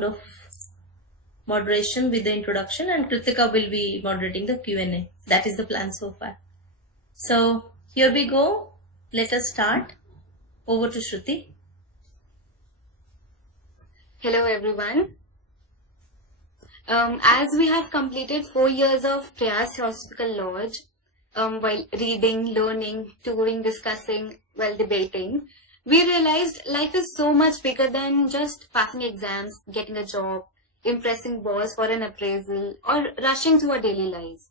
round of moderation with the introduction, and Kritika will be moderating the Q&A. That is the plan so far. So here we go. Let us start. Over to Shruti. Hello everyone. As we have completed 4 years of Prayas Theosophical Lodge, while reading, learning, touring, discussing, while debating, we realized life is so much bigger than just passing exams, getting a job, impressing boss for an appraisal, or rushing through our daily lives.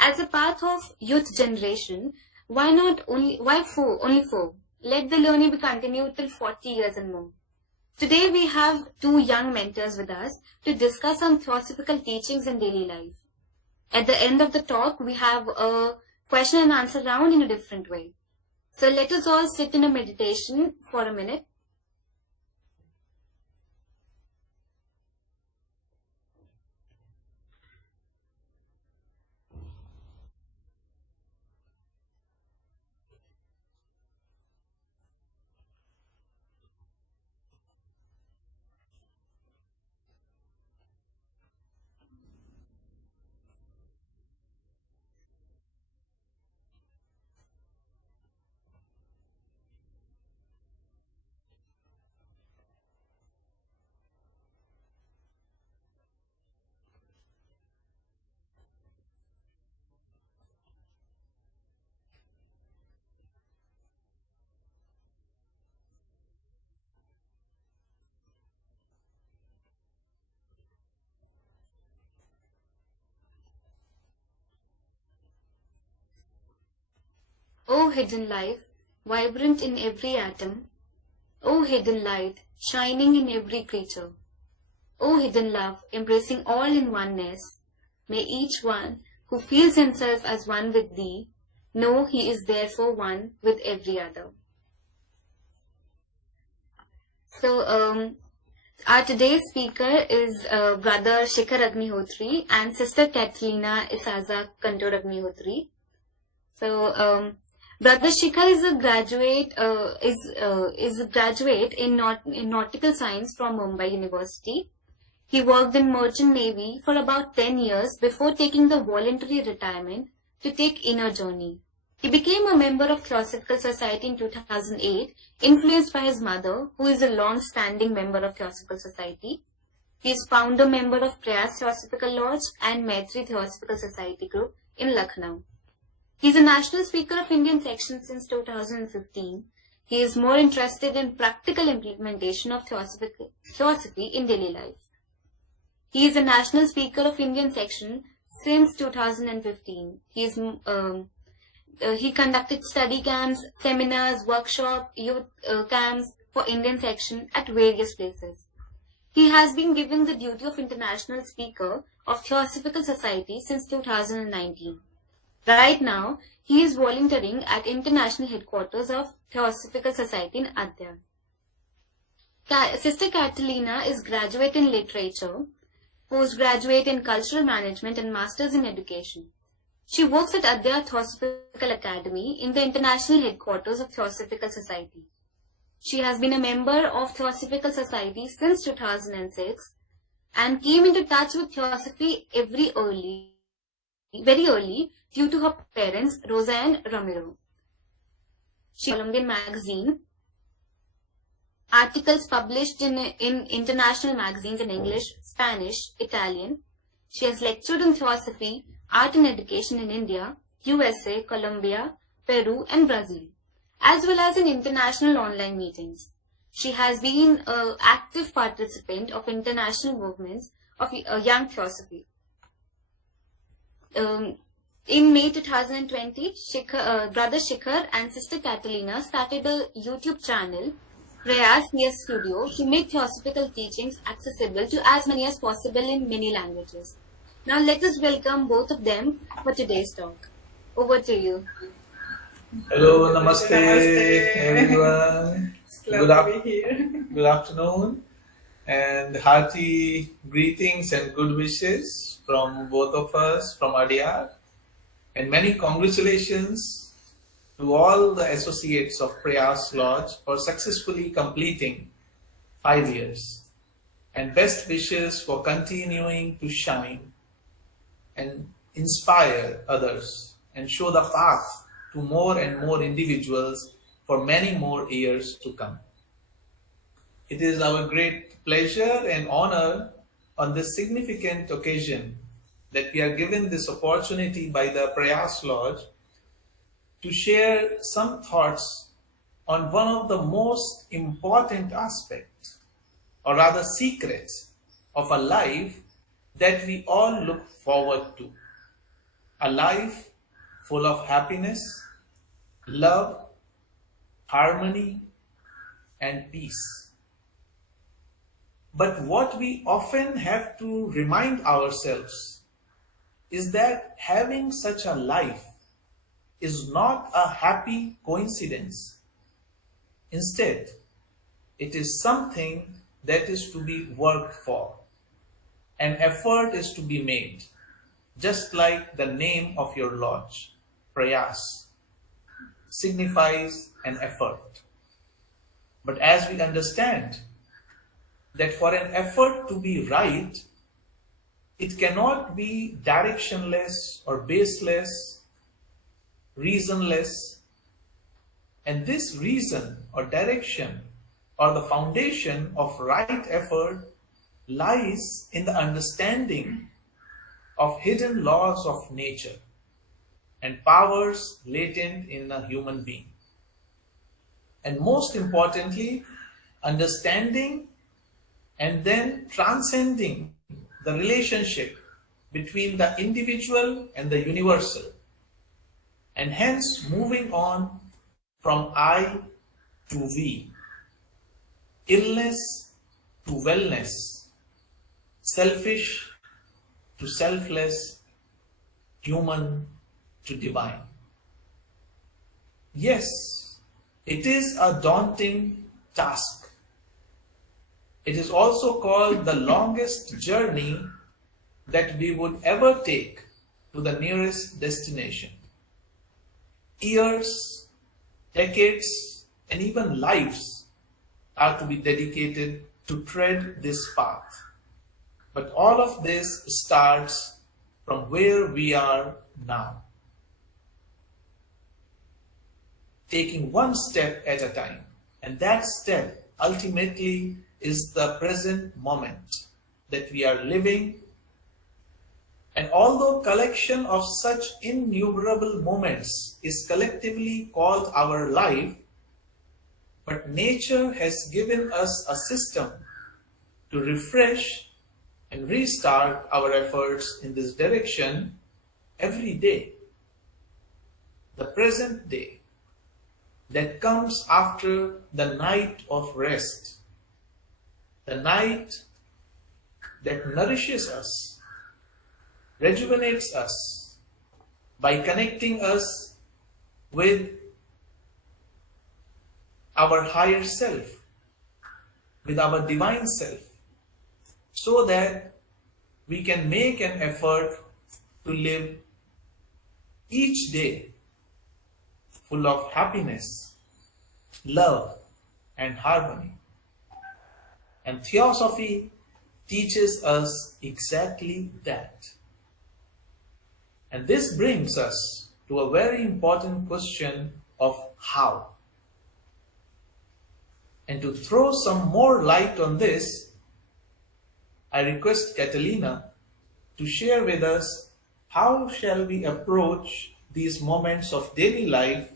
As a part of youth generation, only four? Let the learning be continued till 40 years and more. Today we have 2 young mentors with us to discuss some Theosophical teachings in daily life. At the end of the talk, we have a question and answer round in a different way. So let us all sit in a meditation for a minute. O hidden life, vibrant in every atom. O hidden light, shining in every creature. O hidden love, embracing all in oneness. May each one who feels himself as one with thee know he is therefore one with every other. So, our today's speaker is Brother Shikhar Agnihotri and Sister Catalina Isaza Kantor Agnihotri. So, Brother Shikhar is a graduate in nautical science from Mumbai University. He worked in Merchant Navy for about 10 years before taking the voluntary retirement to take inner journey. He became a member of Theosophical Society in 2008, influenced by his mother, who is a long-standing member of Theosophical Society. He is founder member of Prayas Theosophical Lodge and Maitri Theosophical Society group in Lucknow. He is a national speaker of Indian section since 2015. He is more interested in practical implementation of theosophy in daily life. He is a national speaker of Indian section since 2015. He conducted study camps, seminars, workshops, youth camps for Indian section at various places. He has been given the duty of international speaker of Theosophical Society since 2019. Right now, he is volunteering at international headquarters of Theosophical Society in Adya. Sister Catalina is graduate in literature, postgraduate in cultural management and masters in education. She works at Adya Theosophical Academy in the international headquarters of Theosophical Society. She has been a member of Theosophical Society since 2006 and came into touch with Theosophy very early due to her parents, Rosa and Ramiro. She Colombian magazine, articles published in international magazines in English, Spanish, Italian. She has lectured on Theosophy, art and education in India, USA, Colombia, Peru and Brazil, as well as in international online meetings. She has been an active participant of international movements of young Theosophy. In May 2020, Brother Shikhar and Sister Catalina started a YouTube channel, Prayas Studio, to make Theosophical teachings accessible to as many as possible in many languages. Now let us welcome both of them for today's talk. Over to you. Hello, namaste everyone. Good afternoon and hearty greetings and good wishes from both of us from Adyar. And many congratulations to all the associates of Prayas Lodge for successfully completing 5 years. and best wishes for continuing to shine and inspire others and show the path to more and more individuals for many more years to come. It is our great pleasure and honor on this significant occasion that we are given this opportunity by the Prayas Lodge to share some thoughts on one of the most important aspects, or rather secrets, of a life that we all look forward to. A life full of happiness, love, harmony, and peace. But what we often have to remind ourselves is that having such a life is not a happy coincidence. Instead, it is something that is to be worked for. An effort is to be made, just like the name of your lodge, Prayas, signifies an effort. But as we understand that for an effort to be right, it cannot be directionless or baseless, reasonless. And this reason or direction or the foundation of right effort lies in the understanding of hidden laws of nature and powers latent in a human being. And most importantly, understanding and then transcending the relationship between the individual and the universal, and hence moving on from I to we, illness to wellness, selfish to selfless, human to divine. Yes, it is a daunting task. It is also called the longest journey that we would ever take to the nearest destination. Years, decades, and even lives are to be dedicated to tread this path. But all of this starts from where we are now, taking one step at a time. And that step ultimately is the present moment that we are living. And although collection of such innumerable moments is collectively called our life, but nature has given us a system to refresh and restart our efforts in this direction every day. The present day that comes after the night of rest, the night that nourishes us, rejuvenates us by connecting us with our higher self, with our divine self, so that we can make an effort to live each day full of happiness, love, and harmony. And Theosophy teaches us exactly that. And this brings us to a very important question of how. And to throw some more light on this, I request Catalina to share with us how shall we approach these moments of daily life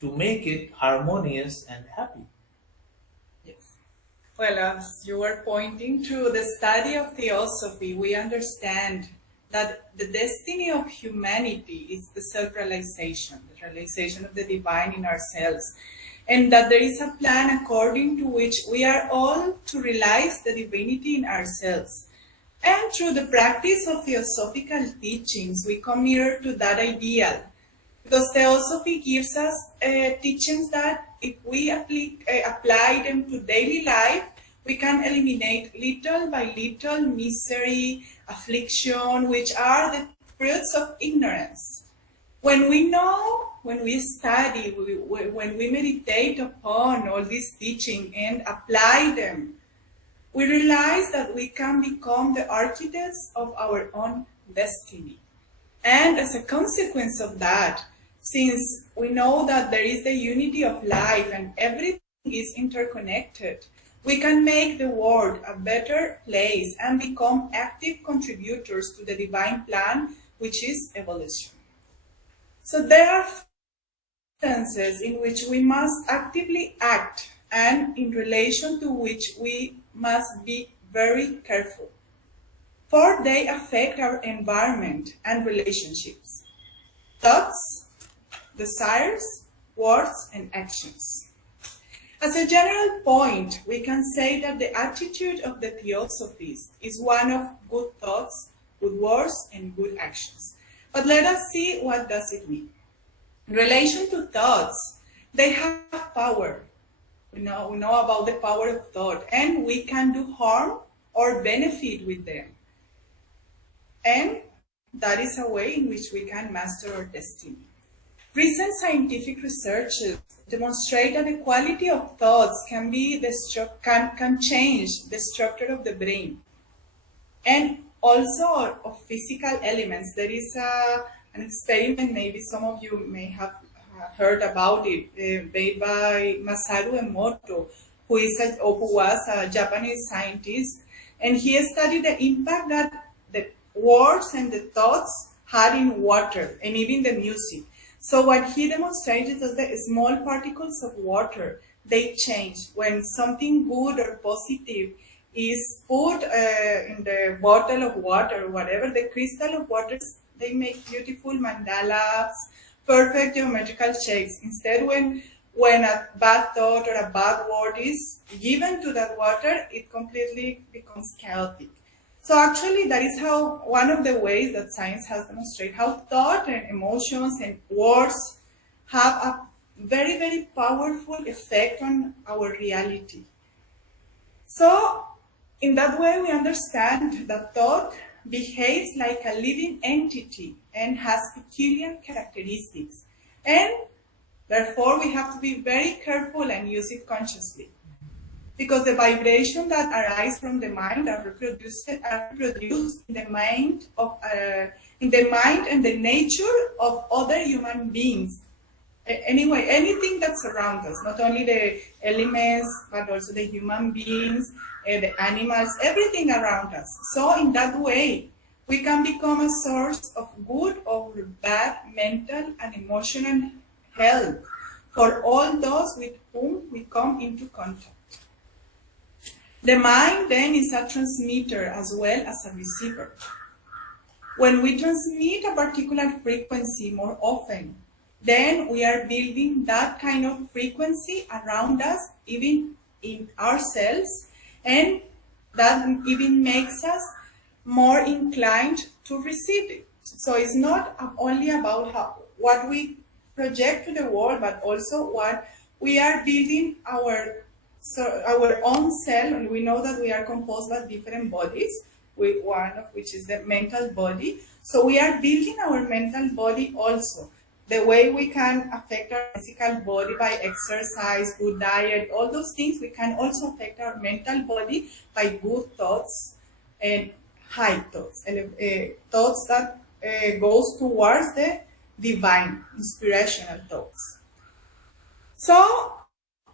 to make it harmonious and happy. Yes. Well, as you were pointing to the study of Theosophy, we understand that the destiny of humanity is the self-realization, the realization of the divine in ourselves, and that there is a plan according to which we are all to realize the divinity in ourselves. And through the practice of theosophical teachings, we come nearer to that ideal. Because Theosophy gives us teachings that if we apply them to daily life, we can eliminate little by little misery, affliction, which are the fruits of ignorance. When we know, when we study, when we meditate upon all this teaching and apply them, we realize that we can become the architects of our own destiny. And as a consequence of that, since we know that there is the unity of life and everything is interconnected, we can make the world a better place and become active contributors to the divine plan, which is evolution. So there are instances in which we must actively act and in relation to which we must be very careful, for they affect our environment and relationships, thoughts, desires, words, and actions. As a general point, we can say that the attitude of the Theosophist is one of good thoughts, good words, and good actions. But let us see what does it mean. In relation to thoughts, they have power. We know about the power of thought, and we can do harm or benefit with them. And that is a way in which we can master our destiny. Recent scientific researches demonstrate that the quality of thoughts can change the structure of the brain and also of physical elements. There is an experiment, maybe some of you may have heard about it, made by Masaru Emoto, who was a Japanese scientist, and he studied the impact that the words and the thoughts had in water and even the music. So what he demonstrated is that small particles of water, they change. When something good or positive is put in the bottle of water or whatever, the crystal of water, they make beautiful mandalas, perfect geometrical shapes. Instead, when a bad thought or a bad word is given to that water, it completely becomes chaotic. So actually, that is how one of the ways that science has demonstrated how thought and emotions and words have a very, very powerful effect on our reality. So in that way, we understand that thought behaves like a living entity and has peculiar characteristics. And therefore, we have to be very careful and use it consciously, because the vibration that arises from the mind are reproduced in the mind and the nature of other human beings. Anyway, anything that surrounds us, not only the elements, but also the human beings, the animals, everything around us. So in that way, we can become a source of good or bad mental and emotional health for all those with whom we come into contact. The mind then is a transmitter as well as a receiver. When we transmit a particular frequency more often, then we are building that kind of frequency around us, even in ourselves, and that even makes us more inclined to receive it. So it's not only about what we project to the world, but also what we are building our own cell, and we know that we are composed by different bodies, with one of which is the mental body. So we are building our mental body also. The way we can affect our physical body by exercise, good diet, all those things, we can also affect our mental body by good thoughts and high thoughts, thoughts that goes towards the divine, inspirational thoughts. So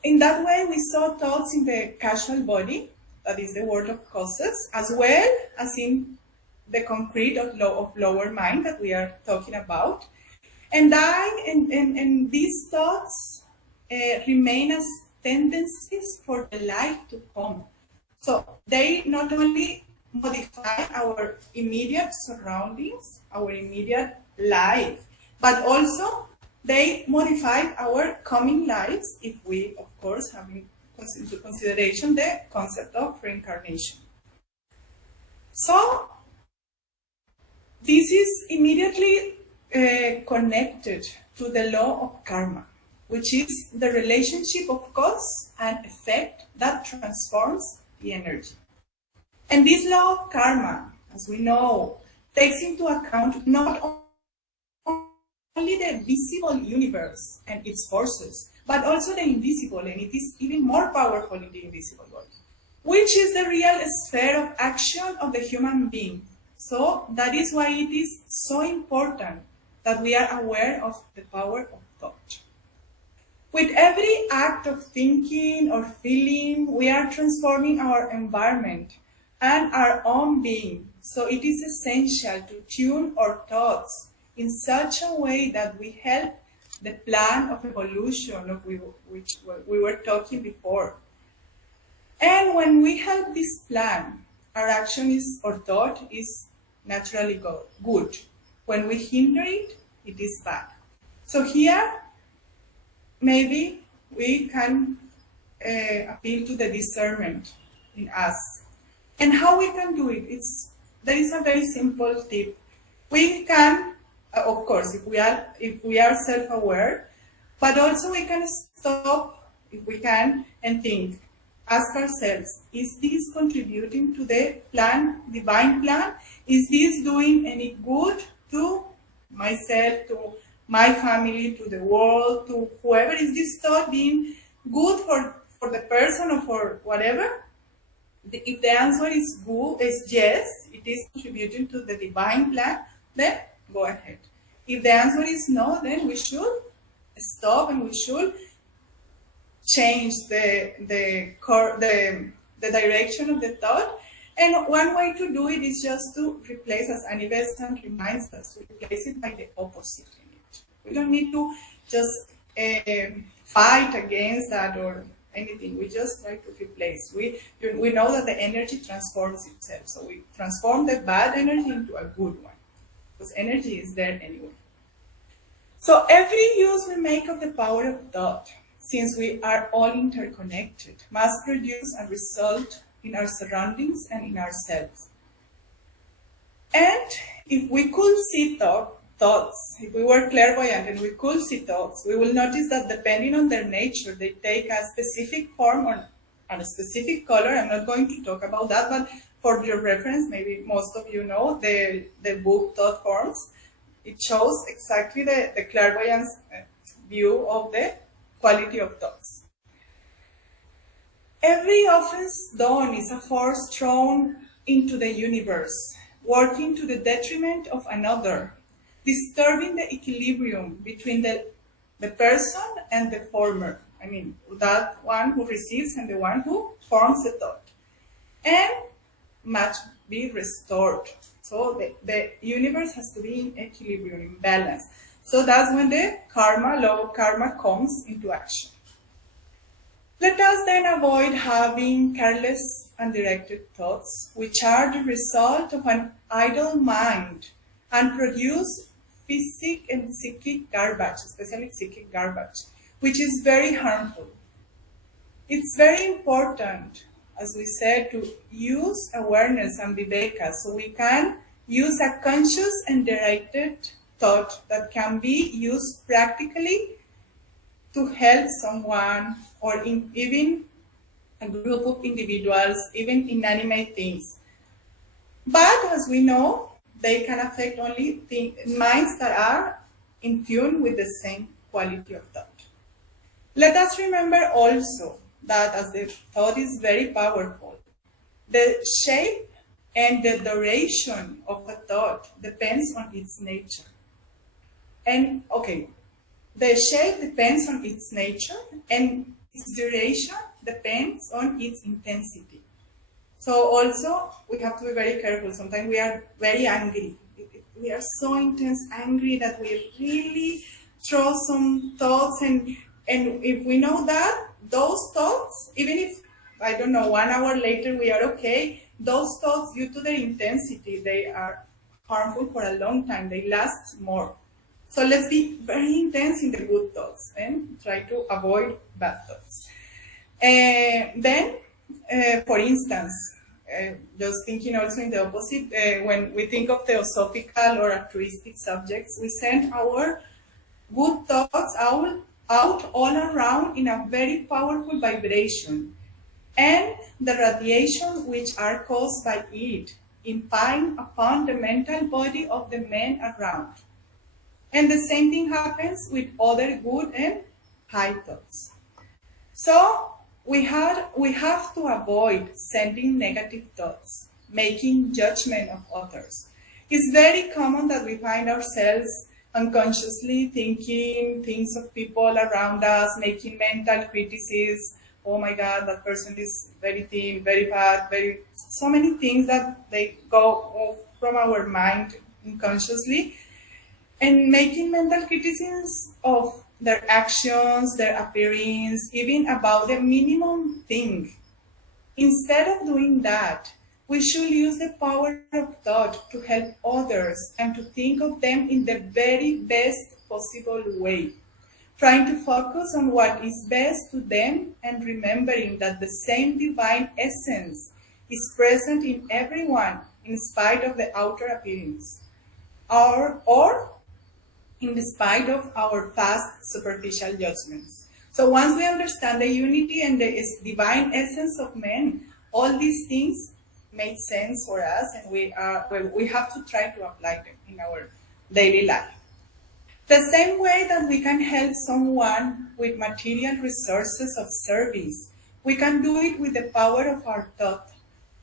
in that way, we saw thoughts in the causal body, that is the world of causes, as well as in the concrete of lower mind that we are talking about. And these thoughts remain as tendencies for the life to come. So they not only modify our immediate surroundings, our immediate life, but also they modify our coming lives if we, of course, have into consideration the concept of reincarnation. So this is immediately connected to the law of karma, which is the relationship of cause and effect that transforms the energy. And this law of karma, as we know, takes into account not only the visible universe and its forces, but also the invisible, and it is even more powerful in the invisible world. which is the real sphere of action of the human being. So that is why it is so important that we are aware of the power of thought. With every act of thinking or feeling, we are transforming our environment and our own being. So it is essential to tune our thoughts in such a way that we help the plan of evolution of which we were talking before. And when we help this plan, our action is or thought is naturally good. When we hinder it, it is bad. So here, maybe we can appeal to the discernment in us. And how we can do it? There is a very simple tip. We can, of course, if we are self-aware, but also we can stop, if we can, and think. Ask ourselves, is this contributing to the plan, divine plan? Is this doing any good to myself, to my family, to the world, to whoever? Is this thought being good for the person or for whatever? If the answer is good, is yes, it is contributing to the divine plan, then go ahead. If the answer is no, then we should stop and we should change the direction of the thought. And one way to do it is just to replace, as Annie Besant reminds us, to replace it by the opposite in it. We don't need to just fight against that or anything. We just try to replace. We know that the energy transforms itself. So we transform the bad energy into a good one, because energy is there anyway. So every use we make of the power of thought, since we are all interconnected, must produce a result in our surroundings and in ourselves. And if we could see thoughts, if we were clairvoyant and we could see thoughts, we will notice that depending on their nature, they take a specific form or a specific color. I'm not going to talk about that, but for your reference, maybe most of you know the book Thought Forms. It shows exactly the clairvoyance view of the quality of thoughts. Every offense done is a force thrown into the universe, working to the detriment of another, disturbing the equilibrium between the person and the former. I mean, that one who receives and the one who forms the thought. And must be restored. So the universe has to be in equilibrium, in balance. So that's when the law of karma comes into action. Let us then avoid having careless, undirected thoughts, which are the result of an idle mind and produce physical and psychic garbage, especially psychic garbage, which is very harmful. It's very important, as we said, to use awareness and viveka, so we can use a conscious and directed thought that can be used practically to help someone or even a group of individuals, even inanimate things. But as we know, they can affect only minds that are in tune with the same quality of thought. Let us remember also that as the thought is very powerful, the shape and the duration of a thought depends on its nature. And okay, the shape depends on its nature and its duration depends on its intensity. So also we have to be very careful. Sometimes we are very angry. We are so intense angry that we really throw some thoughts, and if we know that those thoughts, even if, I don't know, 1 hour later we are okay, those thoughts, due to their intensity, they are harmful for a long time. They last more. So let's be very intense in the good thoughts and try to avoid bad thoughts. Then, for instance, just thinking also in the opposite, when we think of theosophical or altruistic subjects, we send our good thoughts out all around in a very powerful vibration. And the radiation which are caused by it impinge upon the mental body of the men around. And the same thing happens with other good and high thoughts. So we have to avoid sending negative thoughts, making judgment of others. It's very common that we find ourselves unconsciously thinking things of people around us, making mental criticisms. Oh my God, that person is very thin, very fat, so many things that they go off from our mind unconsciously, and making mental criticisms of their actions, their appearance, even about the minimum thing. Instead of doing that, we should use the power of thought to help others and to think of them in the very best possible way, trying to focus on what is best to them and remembering that the same divine essence is present in everyone in spite of the outer appearance, or in spite of our fast superficial judgments. So once we understand the unity and the divine essence of men, all these things make sense for us, and we have to try to apply them in our daily life. The same way that we can help someone with material resources of service, we can do it with the power of our thought.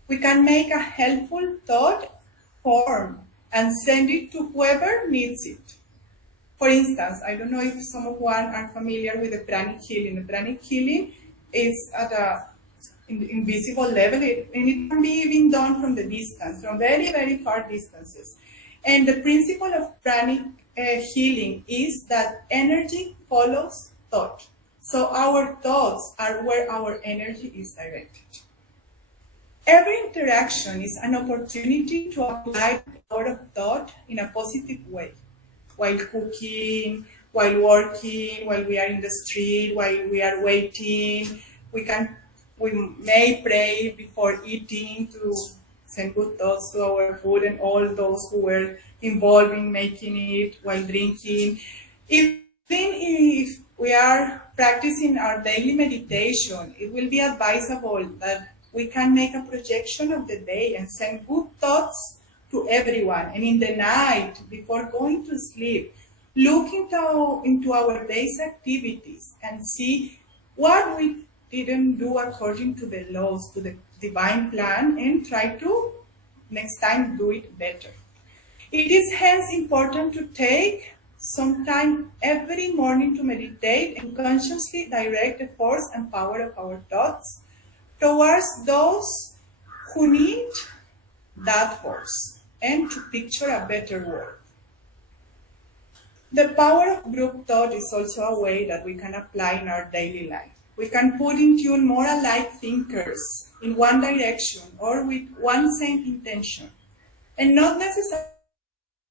We can make a helpful thought form and send it to whoever needs it. For instance, I don't know if some of one are familiar with the pranic healing. The pranic healing is at an invisible level, and it can be even done from the distance, from very, very far distances. And the principle of pranic healing is that energy follows thought. So our thoughts are where our energy is directed. Every interaction is an opportunity to apply the power of thought in a positive way. While cooking, while working, while we are in the street, while we are waiting, we may pray before eating to send good thoughts to our food and all those who were involved in making it, while drinking. Even if we are practicing our daily meditation, it will be advisable that we can make a projection of the day and send good thoughts to everyone. And in the night, before going to sleep, look into our day's activities and see what we didn't do according to the laws, to the divine plan, and try to next time do it better. It is hence important to take some time every morning to meditate and consciously direct the force and power of our thoughts towards those who need that force, and to picture a better world. The power of group thought is also a way that we can apply in our daily life. We can put in tune more alike thinkers in one direction or with one same intention, and not necessarily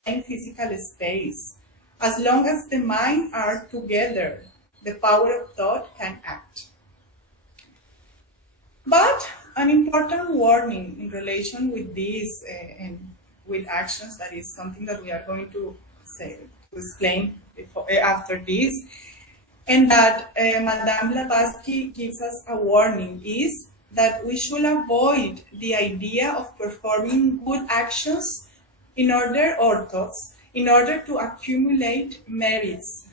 in physical space. As long as the mind are together, the power of thought can act. But an important warning in relation with this and with actions, that is something that we are going to explain after this, and that Madame Blavatsky gives us a warning, is that we should avoid the idea of performing good actions or thoughts in order to accumulate merits.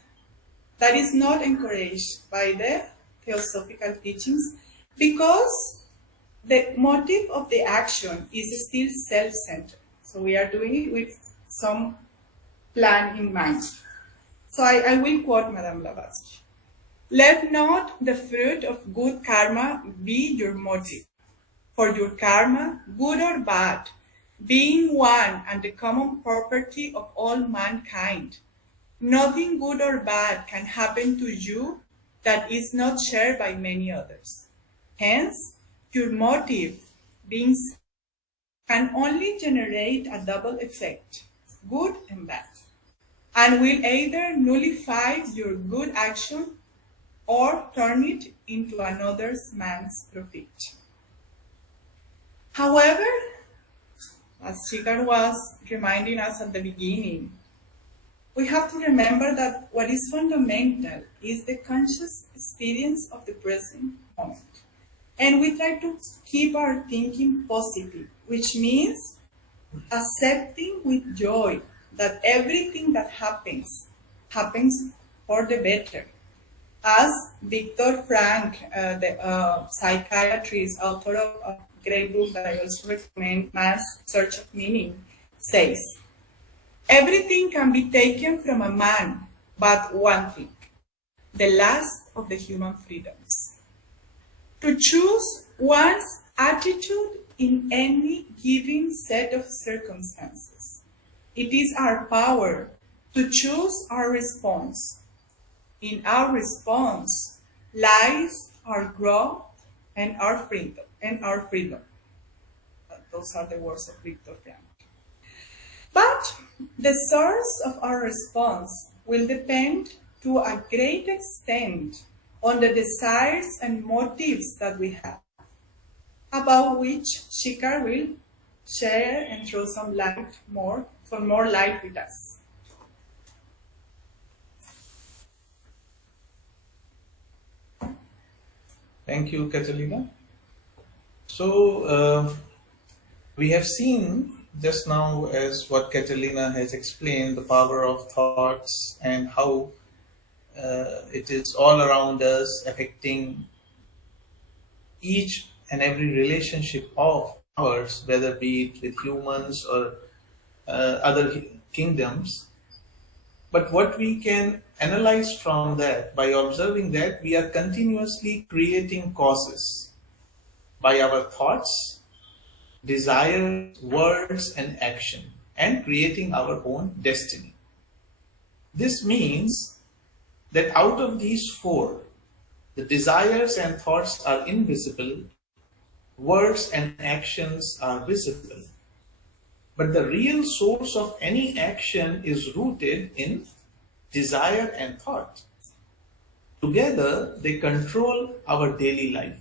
That is not encouraged by the Theosophical teachings, because the motive of the action is still self-centered. So we are doing it with some plan in mind. So I will quote Madame Blavatsky. Let not the fruit of good karma be your motive. For your karma, good or bad, being one and the common property of all mankind, nothing good or bad can happen to you that is not shared by many others. Hence, your motive, being can only generate a double effect, good and bad, and will either nullify your good action or turn it into another man's profit. However, as Shikhar was reminding us at the beginning, we have to remember that what is fundamental is the conscious experience of the present moment. And we try to keep our thinking positive, which means accepting with joy that everything that happens for the better. As Viktor Frank, the psychiatrist, author of a great book that I also recommend, Man's Search of Meaning, says, everything can be taken from a man, but one thing, the last of the human freedoms. To choose one's attitude in any given set of circumstances. It is our power to choose our response. In our response lies our growth and our freedom. Those are the words of Viktor Frank. But the source of our response will depend to a great extent on the desires and motives that we have, about which Shikhar will share and throw some more light with us. Thank you, Catalina. So, we have seen just now, as what Catalina has explained, the power of thoughts and how it is all around us, affecting each and every relationship of ours, whether be it with humans or other kingdoms. But what we can analyze from that, by observing that we are continuously creating causes by our thoughts, desires, words, and action, and creating our own destiny. This means that out of these four, the desires and thoughts are invisible, words and actions are visible. But the real source of any action is rooted in desire and thought. Together, they control our daily life.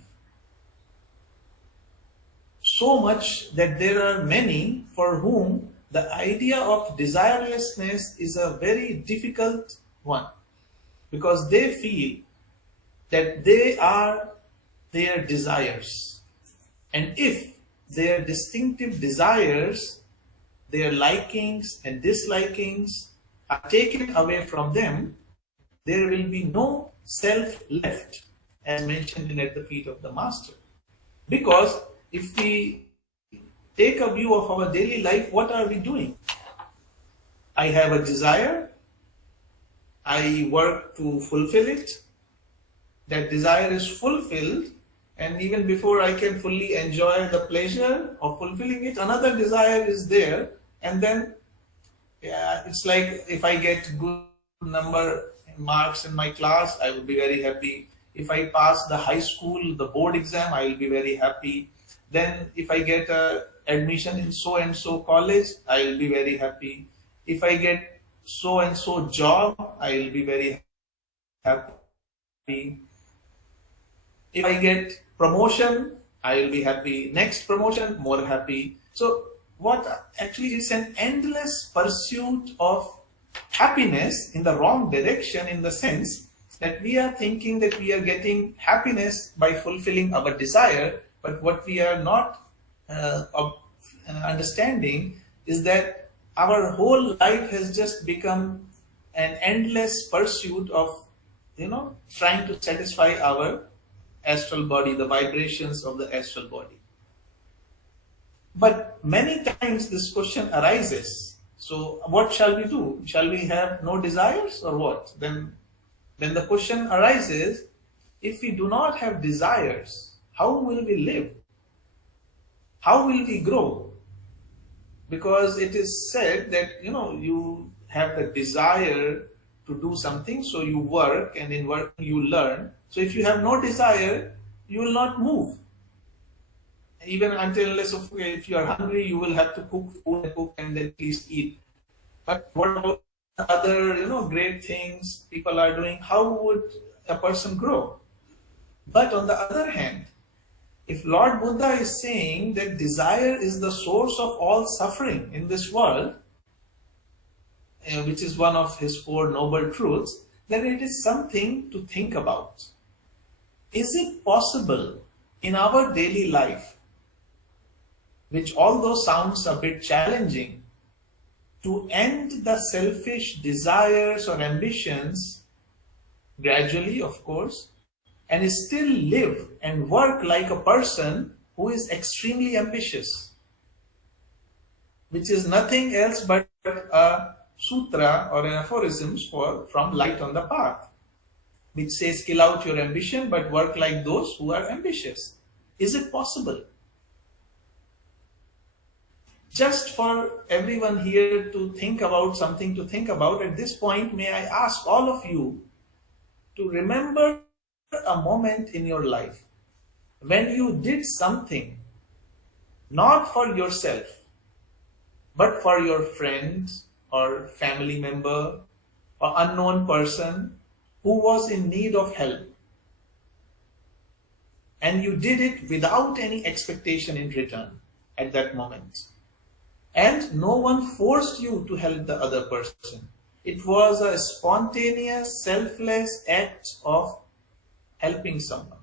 So much that there are many for whom the idea of desirelessness is a very difficult one, because they feel that they are their desires. And if their distinctive desires, their likings and dislikings are taken away from them, there will be no self left, as mentioned in At the Feet of the Master. Because if we take a view of our daily life, what are we doing? I have a desire, I work to fulfill it, that desire is fulfilled, and even before I can fully enjoy the pleasure of fulfilling it, another desire is there. And then it's like, if I get good marks in my class, I will be very happy. If I pass the high school, the board exam, I will be very happy. Then if I get a admission in so and so college, I will be very happy. If I get so and so job, I will be very happy. If I get promotion, I will be happy. Next promotion, more happy. So what actually is an endless pursuit of happiness in the wrong direction, in the sense that we are thinking that we are getting happiness by fulfilling our desire, but what we are not understanding is that our whole life has just become an endless pursuit of, trying to satisfy our astral body, the vibrations of the astral body. But many times this question arises. So what shall we do? Shall we have no desires or what? Then the question arises, if we do not have desires, how will we live? How will we grow? Because it is said that, you have the desire to do something, so you work, and in working you learn. So if you have no desire, you will not move. Even unless if you are hungry, you will have to cook and then at least eat. But what about other, great things people are doing? How would a person grow? But on the other hand, if Lord Buddha is saying that desire is the source of all suffering in this world, which is one of his four noble truths, then it is something to think about. Is it possible in our daily life, which although sounds a bit challenging, to end the selfish desires or ambitions gradually, of course, and still live and work like a person who is extremely ambitious, which is nothing else but a sutra or an aphorisms from Light on the Path, which says, kill out your ambition but work like those who are ambitious. Is it possible? Just for everyone here to think about something to think about, at this point, may I ask all of you to remember a moment in your life when you did something not for yourself, but for your friend or family member or unknown person who was in need of help. And you did it without any expectation in return at that moment. And no one forced you to help the other person. It was a spontaneous, selfless act of helping someone.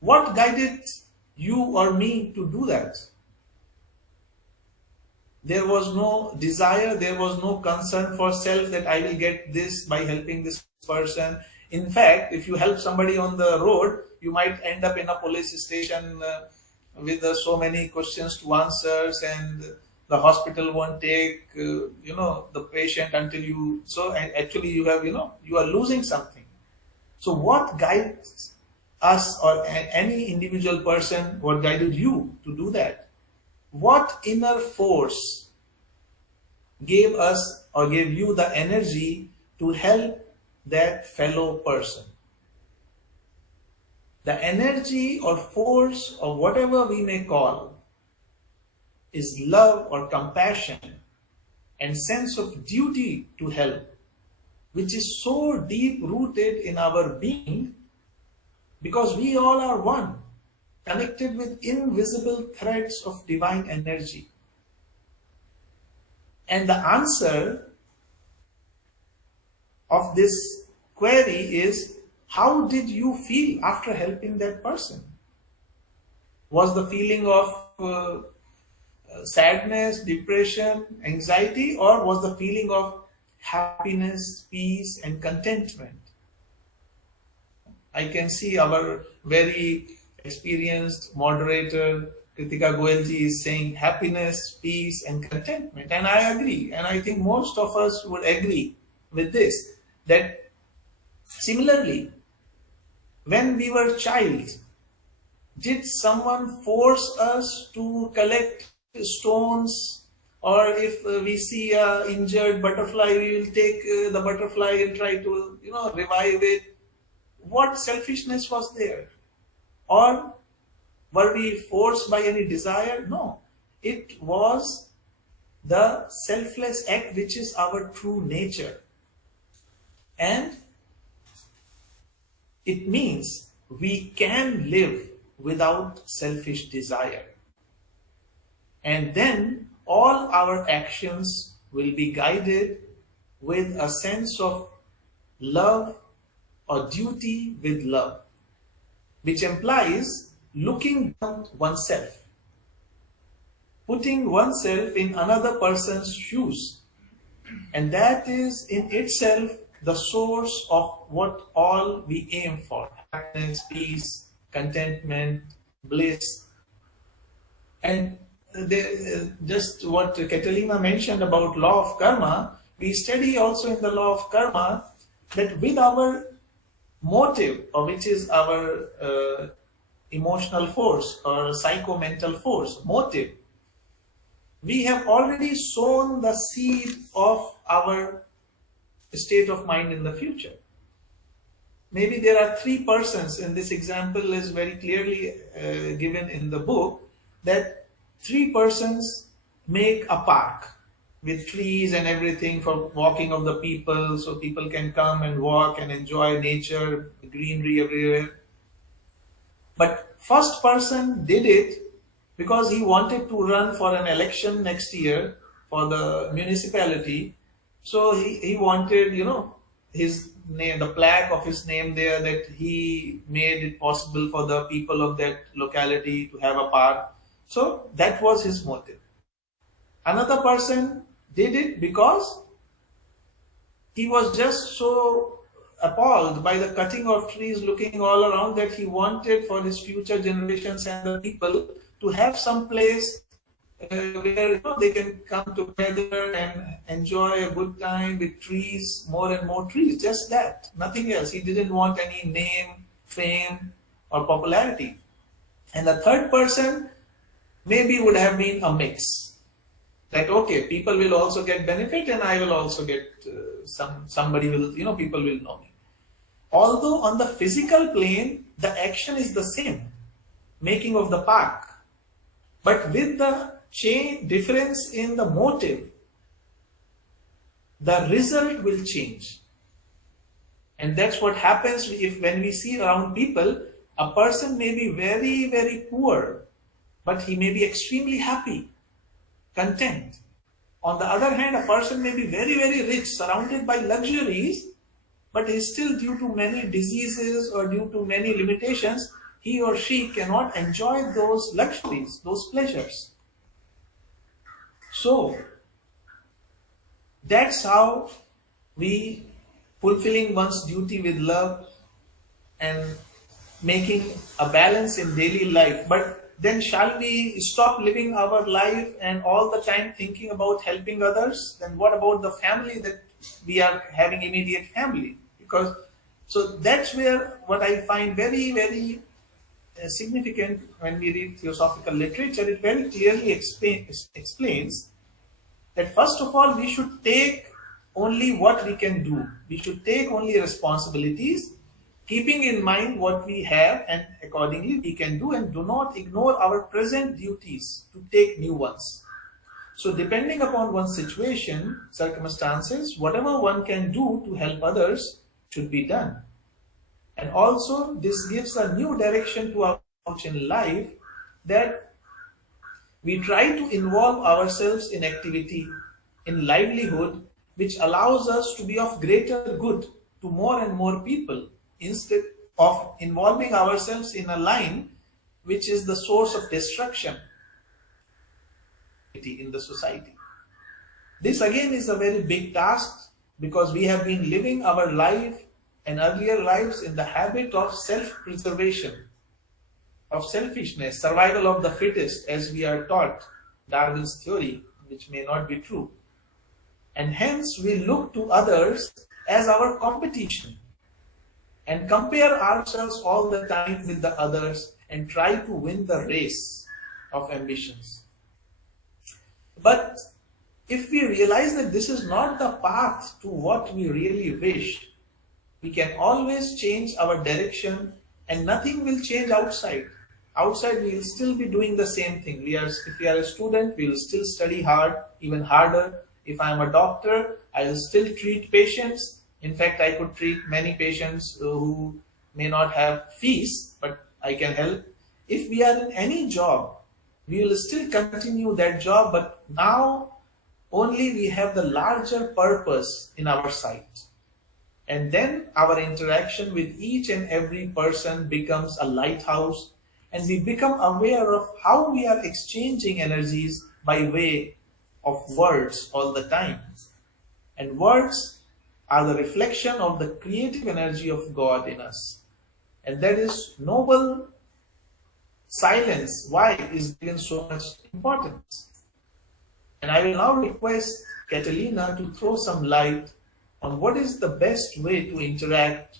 What guided you or me to do that? There was no desire, there was no concern for self that I will get this by helping this person. In fact, if you help somebody on the road, you might end up in a police station with so many questions to answer, and the hospital won't take the patient until you, so actually you have, you are losing something. So what guides us or any individual person, what guided you to do that? What inner force gave us or gave you the energy to help that fellow person? The energy or force or whatever we may call is love or compassion and sense of duty to help, which is so deep rooted in our being, because we all are one, connected with invisible threads of divine energy. And the answer of this query is, how did you feel after helping that person? Was the feeling of sadness, depression, anxiety, or was the feeling of happiness, peace, and contentment? I can see our very experienced moderator, Kritika Goelji, is saying happiness, peace, and contentment. And I agree. And I think most of us would agree with this, that similarly, when we were child, did someone force us to collect stones? Or if we see an injured butterfly, we will take the butterfly and try to, revive it. What selfishness was there? Or were we forced by any desire? No. It was the selfless act which is our true nature. And it means we can live without selfish desire. And then all our actions will be guided with a sense of love or duty with love, which implies looking beyond oneself, putting oneself in another person's shoes. And that is in itself the source of what all we aim for: happiness, peace, contentment, bliss. And just what Catalina mentioned about law of karma, we study also in the law of karma that with our motive, or which is our emotional force or psycho-mental force, motive, we have already sown the seed of our state of mind in the future. Maybe there are three persons, and this example is very clearly given in the book, that three persons make a park with trees and everything for walking of the people, so people can come and walk and enjoy nature, greenery everywhere. But first person did it because he wanted to run for an election next year for the municipality. So he wanted, his name, the plaque of his name there, that he made it possible for the people of that locality to have a park. So that was his motive. Another person did it because he was just so appalled by the cutting of trees, looking all around, that he wanted for his future generations and the people to have some place where they can come together and enjoy a good time with trees, more and more trees. Just that, nothing else. He didn't want any name, fame, or popularity. And the third person maybe would have been a mix. That okay, people will also get benefit, and I will also get somebody will, people will know me. Although on the physical plane, the action is the same, making of the park. But with the difference in the motive, the result will change. And that's what happens when we see around people. A person may be very, very poor, but he may be extremely happy, content. On the other hand, a person may be very, very rich, surrounded by luxuries, but is still, due to many diseases or due to many limitations, he or she cannot enjoy those luxuries, those pleasures. So, that's how we fulfilling one's duty with love and making a balance in daily life. But then shall we stop living our life and all the time thinking about helping others? Then what about the family that we are having, immediate family? So that's where what I find very, very significant when we read theosophical literature. It very clearly explains that first of all, we should take only what we can do. We should take only responsibilities, keeping in mind what we have, and accordingly we can do, and do not ignore our present duties to take new ones. So depending upon one's situation, circumstances, whatever one can do to help others should be done. And also this gives a new direction to our approach in life, that we try to involve ourselves in activity, in livelihood, which allows us to be of greater good to more and more people, instead of involving ourselves in a line which is the source of destruction in the society. This again is a very big task, because we have been living our life and earlier lives in the habit of self-preservation, of selfishness, survival of the fittest, as we are taught, Darwin's theory, which may not be true. And hence we look to others as our competition and compare ourselves all the time with the others and try to win the race of ambitions. But if we realize that this is not the path to what we really wish, we can always change our direction, and nothing will change outside. Outside we will still be doing the same thing. If we are a student, we will still study hard, even harder. If I am a doctor, I will still treat patients. In fact, I could treat many patients who may not have fees, but I can help. If we are in any job, we will still continue that job, but now only we have the larger purpose in our sight. And then our interaction with each and every person becomes a lighthouse, and we become aware of how we are exchanging energies by way of words all the time. And words are the reflection of the creative energy of God in us. And that is noble silence. Why is given so much importance? And I will now request Catalina to throw some light on what is the best way to interact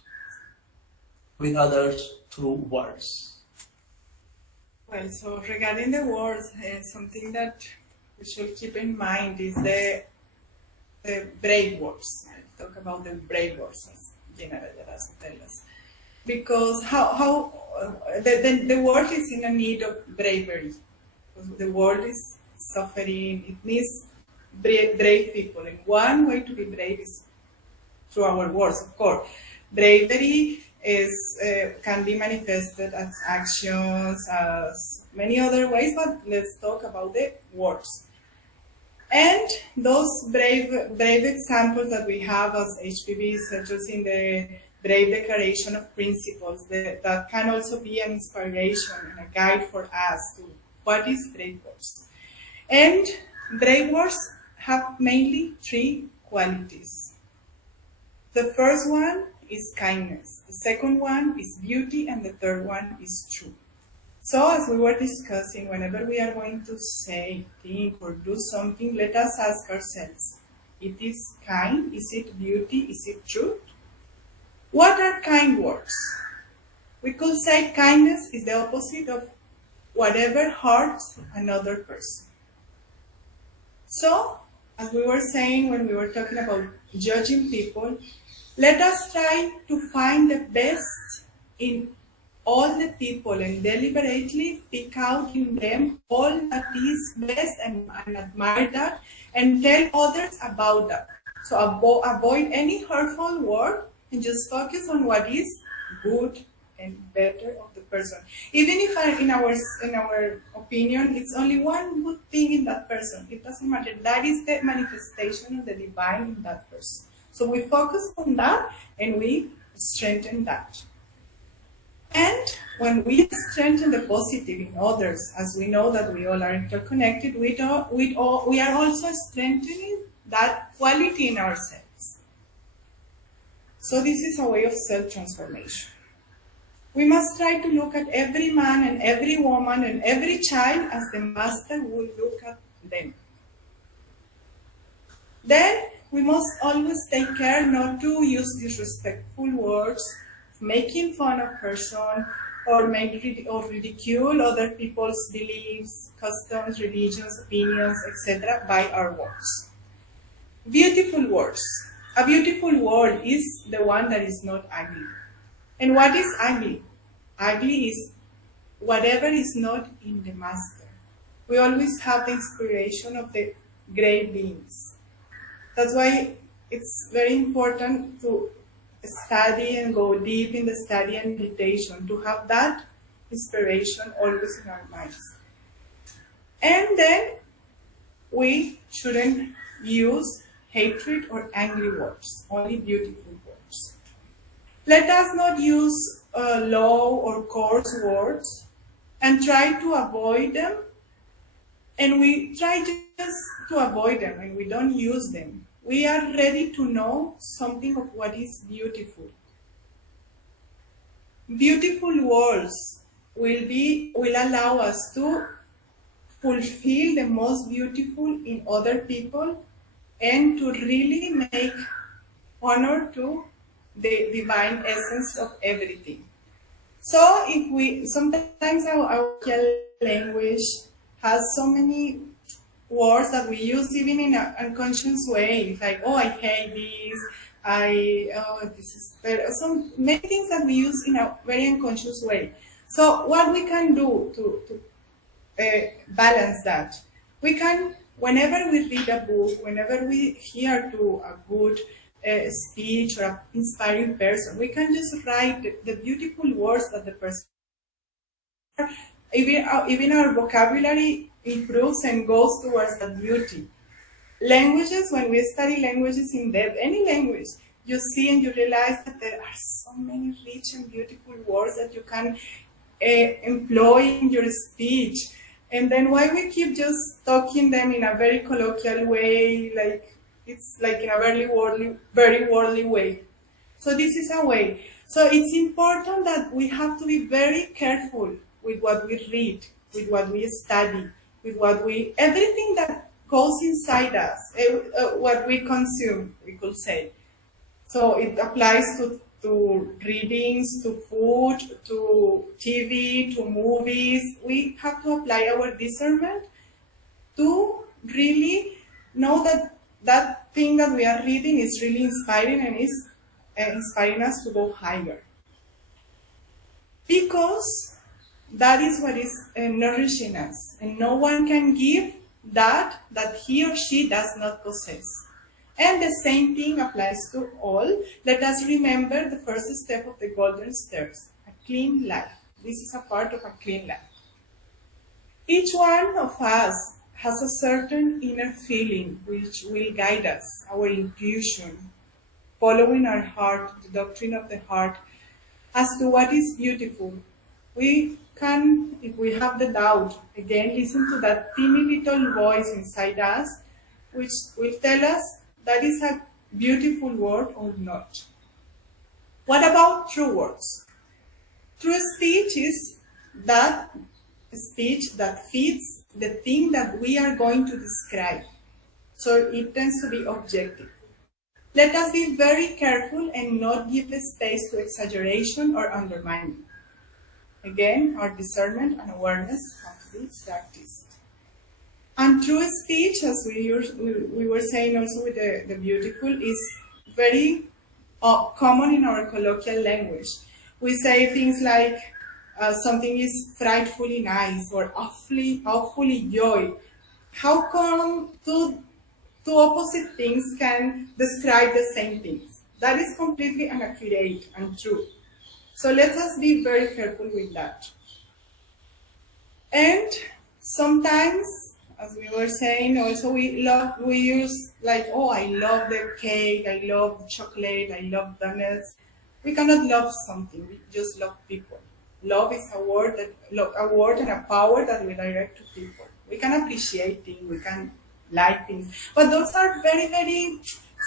with others through words. Well, so regarding the words, something that we should keep in mind is the brave words. I'll talk about the brave words, as Gina Reyes tells us. Because the world is in a need of bravery. Because the world is suffering, it needs brave people. And one way to be brave is through our words, of course. Bravery can be manifested as actions, as many other ways, but let's talk about the words. And those brave examples that we have as HPV, such as in the brave declaration of principles, that can also be an inspiration and a guide for us to what is brave words. And brave words have mainly three qualities. The first one is kindness, the second one is beauty, and the third one is truth. So as we were discussing, whenever we are going to say, think, or do something, let us ask ourselves, it is kind, is it beauty, is it truth? What are kind words? We could say kindness is the opposite of whatever hurts another person. So, as we were saying when we were talking about judging people, let us try to find the best in all the people and deliberately pick out in them all that is best and admire that and tell others about that. So avoid any hurtful word and just focus on what is good and better of the person. Even if in our opinion it's only one good thing in that person, it doesn't matter. That is the manifestation of the divine in that person. So we focus on that and we strengthen that. And when we strengthen the positive in others, as we know that we all are interconnected, we are also strengthening that quality in ourselves. So this is a way of self-transformation. We must try to look at every man and every woman and every child as the Master will look at them. Then we must always take care not to use disrespectful words, making fun of person, or ridicule other people's beliefs, customs, religions, opinions, etc. by our words. Beautiful words. A beautiful word is the one that is not ugly. And what is ugly? Ugly is whatever is not in the Master. We always have the inspiration of the great beings. That's why it's very important to study and go deep in the study and meditation, to have that inspiration always in our minds. And then we shouldn't use hatred or angry words, only beautiful words. Let us not use low or coarse words and try to avoid them. And we try just to avoid them and we don't use them. We are ready to know something of what is beautiful. Beautiful words will allow us to fulfill the most beautiful in other people and to really make honor to the divine essence of everything. So if we, sometimes our language has so many words that we use even in an unconscious way, like, oh, I hate this, this is better. So many things that we use in a very unconscious way. So what we can do to balance that, we can, whenever we read a book, whenever we hear to a good speech or an inspiring person, we can just write the beautiful words that the person, even our vocabulary improves and goes towards that beauty. Languages, when we study languages in depth, any language, you see and you realize that there are so many rich and beautiful words that you can employ in your speech. And then why we keep just talking them in a very colloquial way, like it's like in a very worldly way. So this is a way. So it's important that we have to be very careful with what we read, with what we study, with what everything that goes inside us, what we consume, we could say. So it applies to readings, to food, to TV, to movies. We have to apply our discernment to really know that that thing that we are reading is really inspiring and is inspiring us to go higher. Because that is what is nourishing us, and no one can give that he or she does not possess. And the same thing applies to all. Let us remember the first step of the golden stairs, a clean life. This is a part of a clean life. Each one of us has a certain inner feeling which will guide us, our intuition, following our heart, the doctrine of the heart, as to what is beautiful. We can, if we have the doubt, again listen to that teeny little voice inside us, which will tell us that is a beautiful word or not. What about true words? True speech is that speech that fits the thing that we are going to describe. So it tends to be objective. Let us be very careful and not give the space to exaggeration or undermining. Again, our discernment and awareness have to be practiced. And true speech, as we were saying also with the beautiful, is very common in our colloquial language. We say things like something is frightfully nice or awfully joy. How come two opposite things can describe the same things? That is completely inaccurate and true. So let us be very careful with that. And sometimes, as we were saying, also we use like, oh, I love the cake, I love the chocolate, I love donuts. We cannot love something, we just love people. Love is a word and a power that we direct to people. We can appreciate things, we can like things, but those are very, very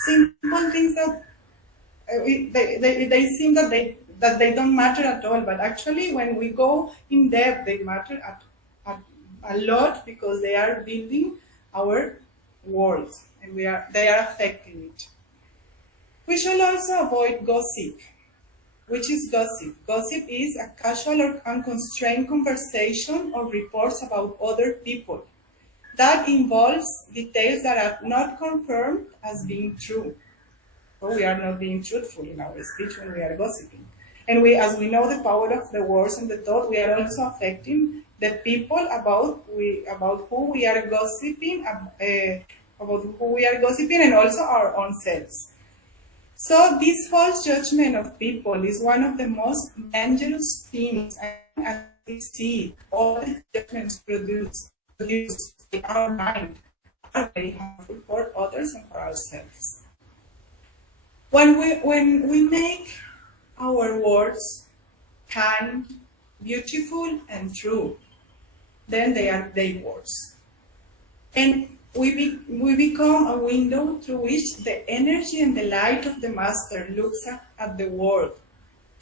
simple things that they seem that they don't matter at all. But actually, when we go in depth, they matter a lot, because they are building our world and they are affecting it. We should also avoid gossip. Which is gossip? Gossip is a casual or unconstrained conversation or reports about other people that involves details that are not confirmed as being true. So we are not being truthful in our speech when we are gossiping. And as we know the power of the words and the thought, we are also affecting the people about who we are gossiping, and also our own selves. So this false judgment of people is one of the most dangerous things, and as we see, all the judgments produced by our mind are very harmful for others and for ourselves. When we make our words kind, beautiful, and true, then they are their words. And we become a window through which the energy and the light of the Master looks at the world.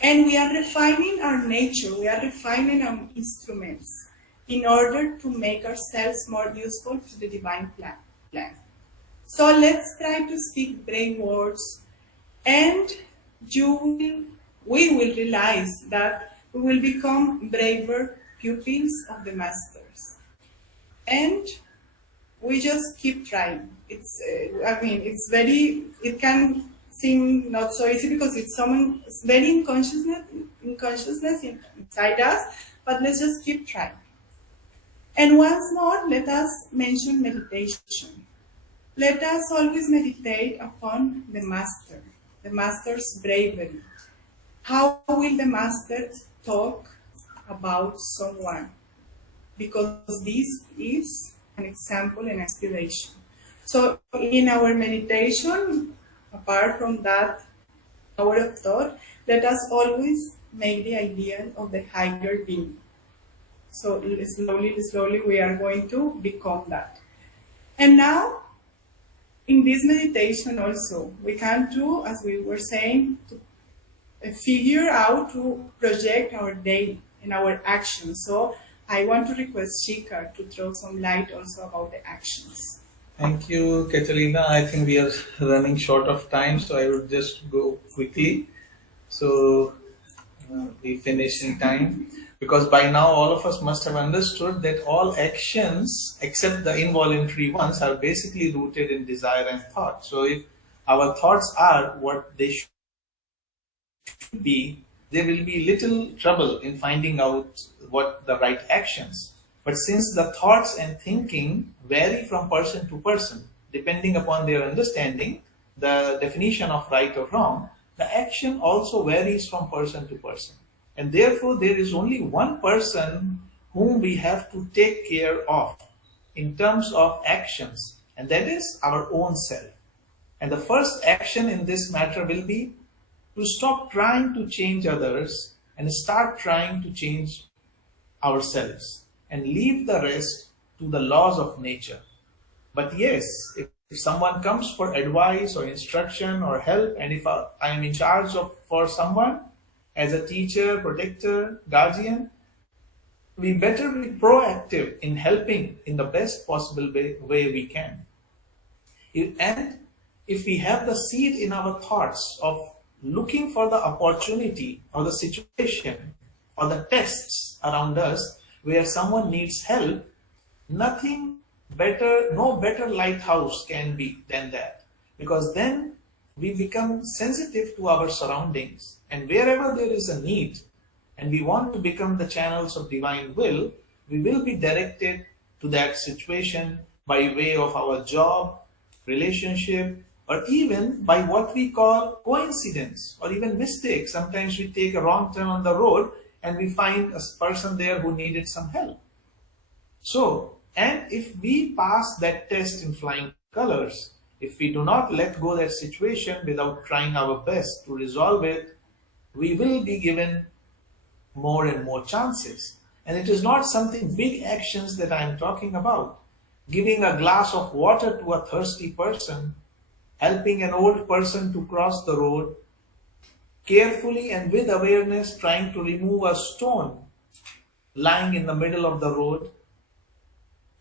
And we are refining our nature, we are refining our instruments in order to make ourselves more useful to the divine plan. So let's try to speak brave words, and we will realize that we will become braver pupils of the Masters. And we just keep trying. It can seem not so easy because it's very in consciousness inside us, but let's just keep trying. And once more, let us mention meditation. Let us always meditate upon the Master, the Master's bravery. How will the Master talk about someone? Because this is an example and inspiration. So in our meditation, apart from that power of thought, let us always make the idea of the higher being. So slowly we are going to become that. And now, in this meditation also, we can do, as we were saying, to figure out to project our day and our actions. So I want to request Shikhar to throw some light also about the actions. Thank you, Catalina. I think we are running short of time, so I will just go quickly. So we finish in time. Because by now all of us must have understood that all actions except the involuntary ones are basically rooted in desire and thought. So if our thoughts are what they should be, there will be little trouble in finding out what the right actions. But since the thoughts and thinking vary from person to person, depending upon their understanding, the definition of right or wrong, the action also varies from person to person. And therefore, there is only one person whom we have to take care of in terms of actions, and that is our own self. And the first action in this matter will be to stop trying to change others and start trying to change ourselves and leave the rest to the laws of nature. But yes, if If someone comes for advice or instruction or help, and if I am in charge of for someone as a teacher, protector, guardian, we better be proactive in helping in the best possible way we can. And if we have the seed in our thoughts of looking for the opportunity or the situation or the tests around us where someone needs help, nothing better, no better lighthouse can be than that. Because then we become sensitive to our surroundings, and wherever there is a need and we want to become the channels of divine will, we will be directed to that situation by way of our job, relationship, or even by what we call coincidence or even mistake. Sometimes we take a wrong turn on the road and we find a person there who needed some help. So, and if we pass that test in flying colors, if we do not let go that situation without trying our best to resolve it, we will be given more and more chances. And it is not something big actions that I am talking about. Giving a glass of water to a thirsty person, helping an old person to cross the road, carefully and with awareness trying to remove a stone lying in the middle of the road,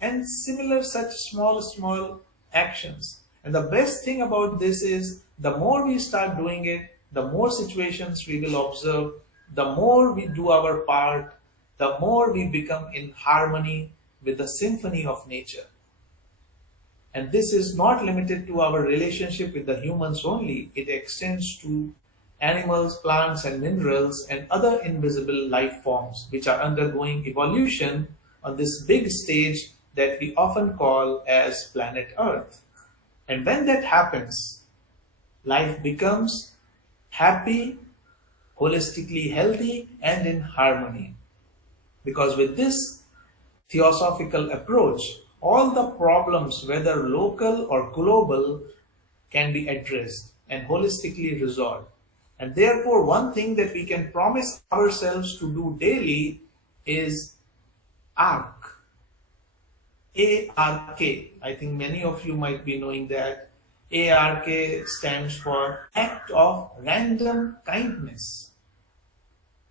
and similar such small actions. And the best thing about this is the more we start doing it, the more situations we will observe, the more we do our part, the more we become in harmony with the symphony of nature. And this is not limited to our relationship with the humans only. It extends to animals, plants and minerals and other invisible life forms which are undergoing evolution on this big stage that we often call as planet Earth. And when that happens, life becomes happy, holistically healthy, and in harmony. Because with this theosophical approach, all the problems, whether local or global, can be addressed and holistically resolved. And therefore, one thing that we can promise ourselves to do daily is ARK. A-R-K. I think many of you might be knowing that. A-R-K stands for Act of Random Kindness.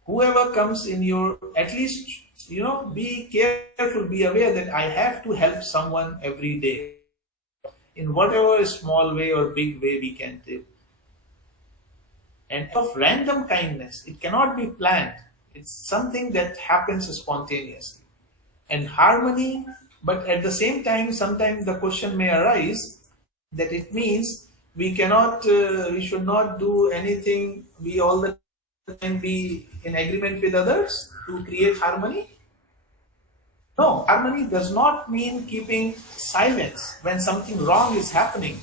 Whoever comes in your, at least, be careful, be aware that I have to help someone every day in whatever small way or big way we can do. And of random kindness, it cannot be planned. It's something that happens spontaneously. And harmony, but at the same time, sometimes the question may arise that it means we should not do anything, we all the time be in agreement with others to create harmony. No, harmony does not mean keeping silence when something wrong is happening.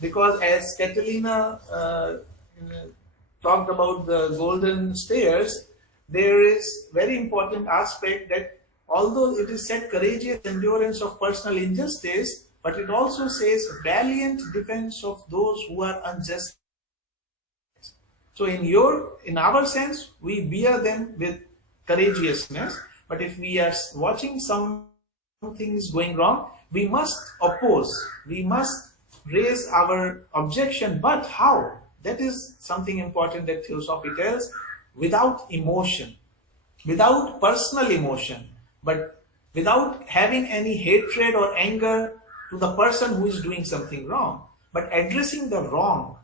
Because as Catalina talked about the golden stairs, there is very important aspect that although it is said courageous endurance of personal injustice, but it also says valiant defense of those who are unjust. So in our sense, we bear them with courageousness, but if we are watching something is going wrong, we must oppose, we must raise our objection, but how? That is something important that Theosophy tells, without emotion, without personal emotion, but without having any hatred or anger to the person who is doing something wrong, but addressing the wrong,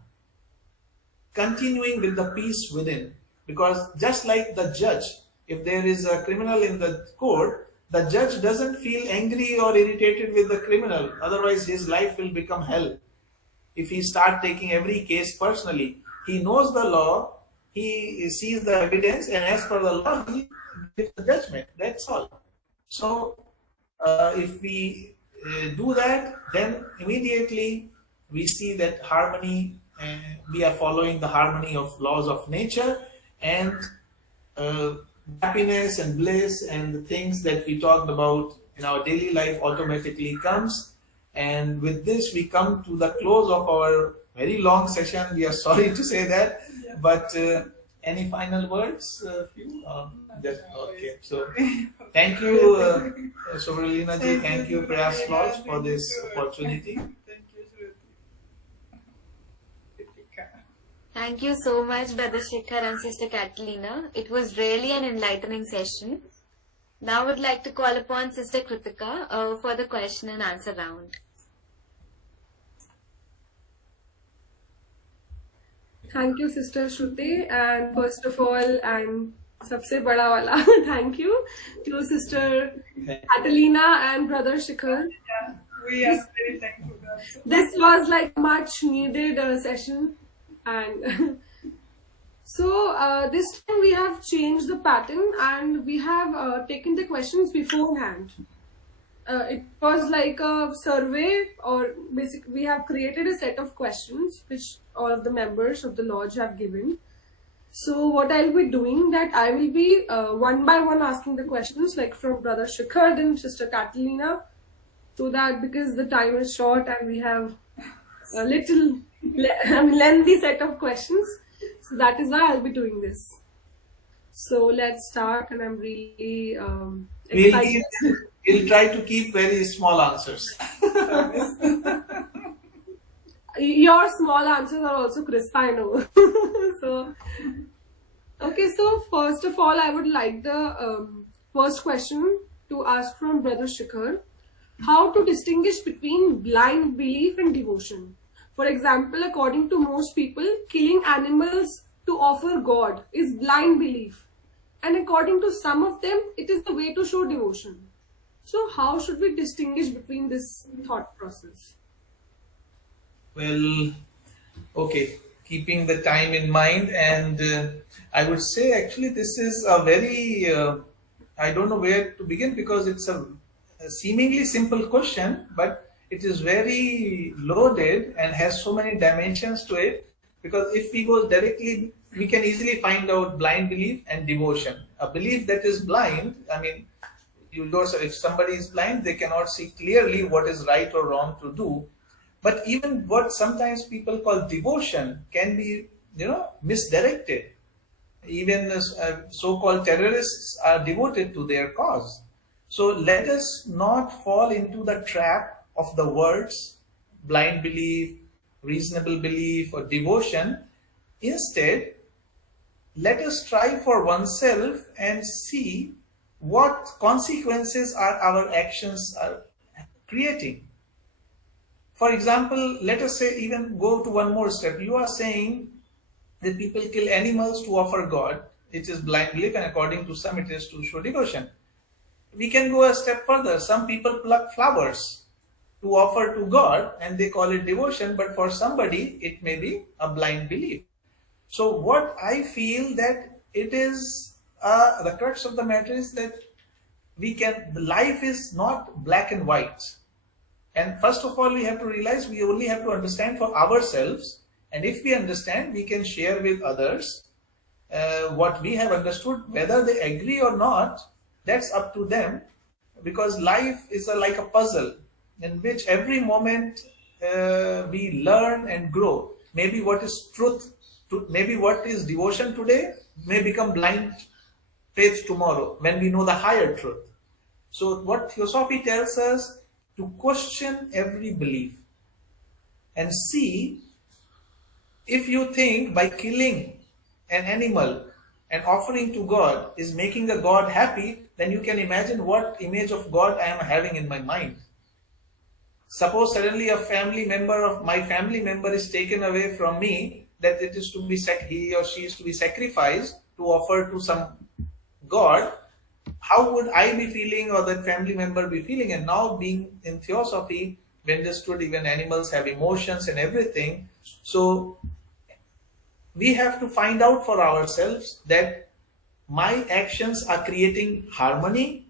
continuing with the peace within. Because just like the judge, if there is a criminal in the court, the judge doesn't feel angry or irritated with the criminal, otherwise his life will become hell. If he starts taking every case personally, he knows the law, he sees the evidence, and as per the law, he gives the judgment. That's all. So, if we do that, then immediately we see that harmony, we are following the harmony of laws of nature, and happiness and bliss and the things that we talked about in our daily life automatically comes. And with this, we come to the close of our very long session. We are sorry to say that, but Any final words? Okay. So, thank you, Sobralina ji. Thank you, Prayas Lodge, for this opportunity. Thank you, Shruti. Thank you so much, Brother Shikhar and Sister Catalina. It was really an enlightening session. Now I would like to call upon Sister Kritika for the question and answer round. Thank you, Sister Shruti. And first of all, I'm sabse bada wala. Thank you to Sister Catalina and Brother Shikhar. Yeah, we are very thankful. This was like much needed session, and so this time we have changed the pattern and we have taken the questions beforehand. It was like a survey, or basically we have created a set of questions which all of the members of the lodge have given. So what I'll be doing, that I will be one by one asking the questions, like from Brother Shikhar, then Sister Catalina, so that because the time is short and we have a little lengthy set of questions, so that is why I'll be doing this. So let's start, and I'm really excited. We'll try to keep very small answers. Your small answers are also crisp, I know. So, okay, so first of all, I would like the first question to ask from Brother Shikhar. How to distinguish between blind belief and devotion? For example, according to most people, killing animals to offer God is blind belief. And according to some of them, it is the way to show devotion. So how should we distinguish between this thought process? Well, okay, keeping the time in mind, and I would say actually this is a very, I don't know where to begin, because it's a seemingly simple question, but it is very loaded and has so many dimensions to it, because if we go directly, we can easily find out blind belief and devotion. A belief that is blind, I mean, if somebody is blind, they cannot see clearly what is right or wrong to do. But even what sometimes people call devotion can be, misdirected. Even so-called terrorists are devoted to their cause. So let us not fall into the trap of the words blind belief, reasonable belief, or devotion. Instead, let us try for oneself and see what consequences are our actions are creating. For example, let us say, even go to one more step. You are saying that people kill animals to offer God. It is blind belief, and according to some, it is to show devotion. We can go a step further. Some people pluck flowers to offer to God, and they call it devotion, but for somebody, it may be a blind belief. So what I feel that it is, the crux of the matter is that life is not black and white. And first of all, we have to realize we only have to understand for ourselves. And if we understand, we can share with others what we have understood. Whether they agree or not, that's up to them. Because life is like a puzzle in which every moment we learn and grow. Maybe what is truth, maybe what is devotion today may become blind faith tomorrow when we know the higher truth. So what Theosophy tells us, to question every belief and see, if you think by killing an animal and offering to God is making a God happy, then you can imagine what image of God I am having in my mind. Suppose suddenly a family member of my family member is taken away from me, that it is to be he or she is to be sacrificed to offer to some God. How would I be feeling, or that family member be feeling? And now, being in Theosophy, we understood even animals have emotions and everything. So we have to find out for ourselves that my actions are creating harmony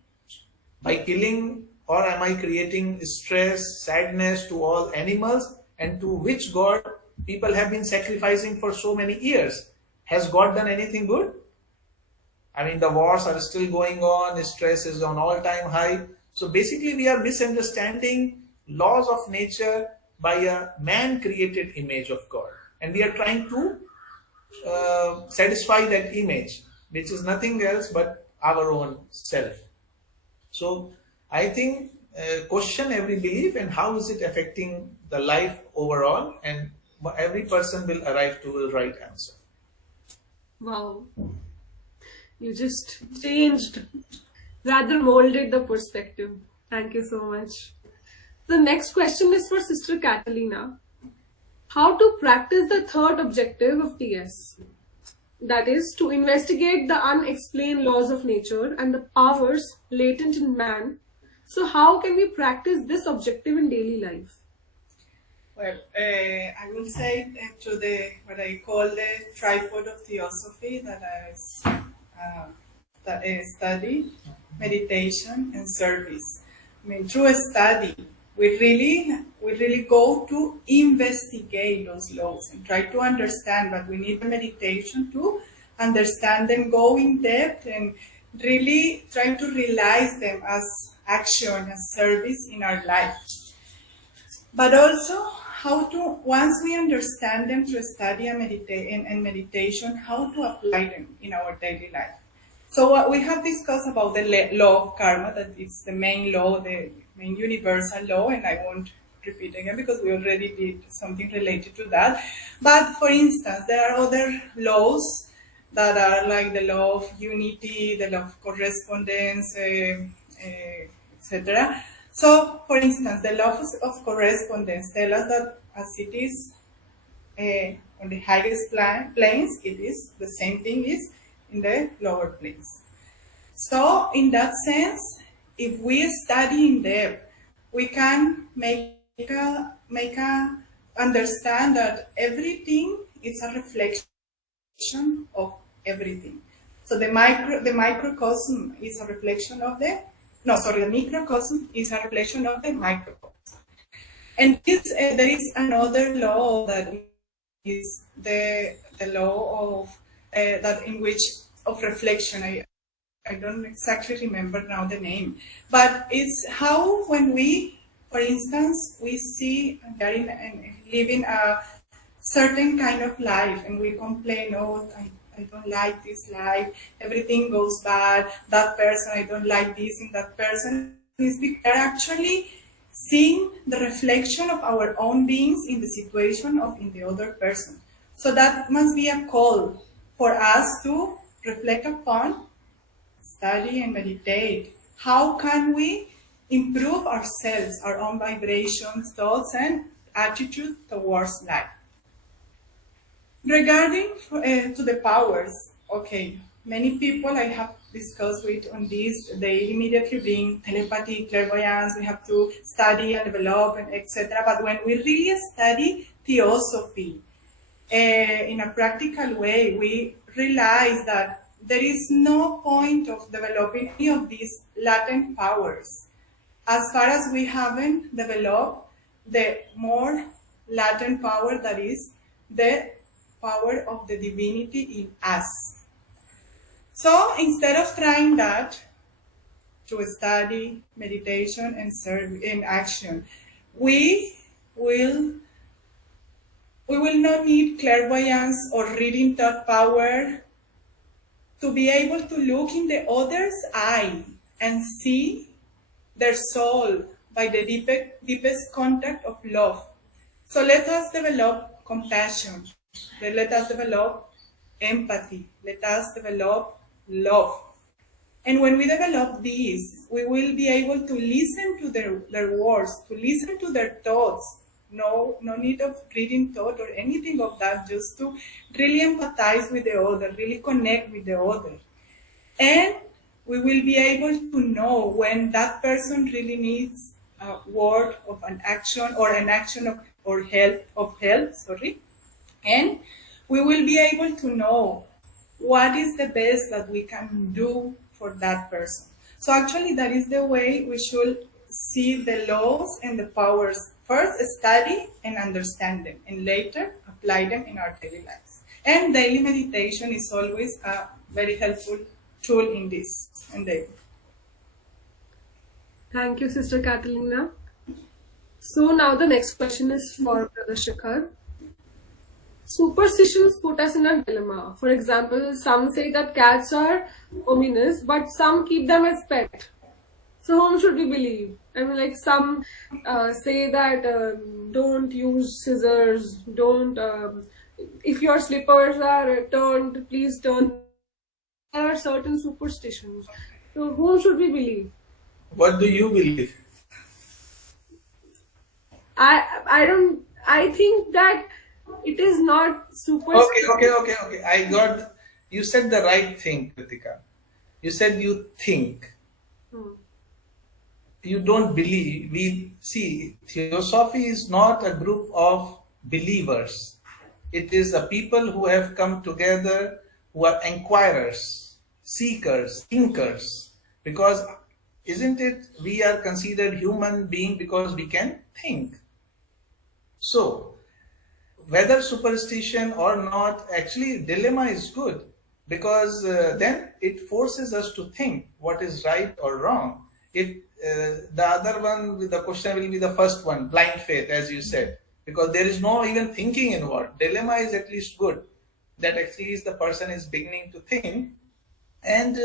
by killing, or am I creating stress, sadness to all animals, and to which God people have been sacrificing for so many years? Has God done anything good? I mean, the wars are still going on, stress is on all-time high. So basically, we are misunderstanding laws of nature by a man-created image of God. And we are trying to satisfy that image, which is nothing else but our own self. So I think question every belief and how is it affecting the life overall, and every person will arrive to the right answer. Wow. You just changed, rather molded the perspective. Thank you so much. The next question is for Sister Catalina. How to practice the third objective of TS? That is, to investigate the unexplained laws of nature and the powers latent in man. So how can we practice this objective in daily life? Well, I will say to the what I call the tripod of theosophy, that is study, meditation, and service. I mean, through a study, we really go to investigate those laws and try to understand. But we need the meditation to understand them, go in depth, and really try to realize them as action, as service in our life. But also, how to, once we understand them through study and meditation, how to apply them in our daily life. So what we have discussed about the law of karma, that it's the main law, the main universal law, and I won't repeat again because we already did something related to that. But for instance, there are other laws that are like the law of unity, the law of correspondence, etc. So, for instance, the law of correspondence tells us that as it is on the highest planes, it is the same thing is in the lower planes. So, in that sense, if we study in depth, we can make a understand that everything is a reflection of everything. So the microcosm is a reflection of the microcosm is a reflection of the microcosm. And there is another law that is the law of that in which of reflection. I don't exactly remember now the name, but it's how when we, for instance, we see living a certain kind of life and we complain, oh, I don't like this life, everything goes bad, that person, I don't like this in that person. Is we are actually seeing the reflection of our own beings in the situation of in the other person. So that must be a call for us to reflect upon, study and meditate. How can we improve ourselves, our own vibrations, thoughts and attitude towards life? Regarding to the powers, okay, many people I have discussed with on this, they immediately bring telepathy, clairvoyance, we have to study and develop, and etc. But when we really study theosophy in a practical way, we realize that there is no point of developing any of these latent powers as far as we haven't developed the more latent power, that is the power of the divinity in us. So instead of trying that through study, meditation, and in action, we will not need clairvoyance or reading thought power to be able to look in the other's eye and see their soul by the deepest contact of love. So let us develop compassion. Let us develop empathy. Let us develop love. And when we develop these, we will be able to listen to their words, to listen to their thoughts. No need of reading thought or anything of that, just to really empathize with the other, really connect with the other. And we will be able to know when that person really needs a word of an action or an action of help. And we will be able to know what is the best that we can do for that person. So actually that is the way we should see the laws and the powers. First study and understand them, and later apply them in our daily lives. And daily meditation is always a very helpful tool in this. Thank you, Sister Catalina. So now the next question is for Brother Shikhar. superstitions put us in a dilemma. For example, some say that cats are ominous, but some keep them as pet. So whom should we believe? I mean, like some say that don't use scissors, don't. If your slippers are turned, please turn. There are certain superstitions. So whom should we believe? What do you believe? I don't. I think that it is not superstition. Okay. I got. You said the right thing, Kritika. You said you think. You don't believe. We see, Theosophy is not a group of believers. It is a people who have come together, who are inquirers, seekers, thinkers. Because isn't it, we are considered human being because we can think. So, whether superstition or not, actually dilemma is good, because then it forces us to think what is right or wrong. If the other one, the question will be the first one, blind faith, as you said, because there is no even thinking involved. Dilemma is at least good, that at least the person is beginning to think, and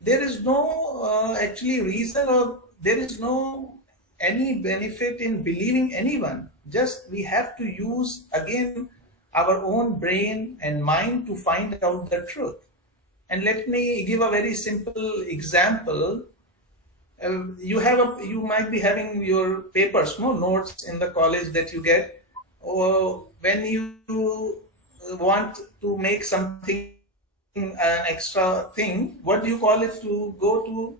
there is no actually reason, or there is no any benefit in believing anyone. Just we have to use again our own brain and mind to find out the truth. And let me give a very simple example. You might be having your papers, notes in the college that you get, or when you want to make something, an extra thing, what do you call it, to go to,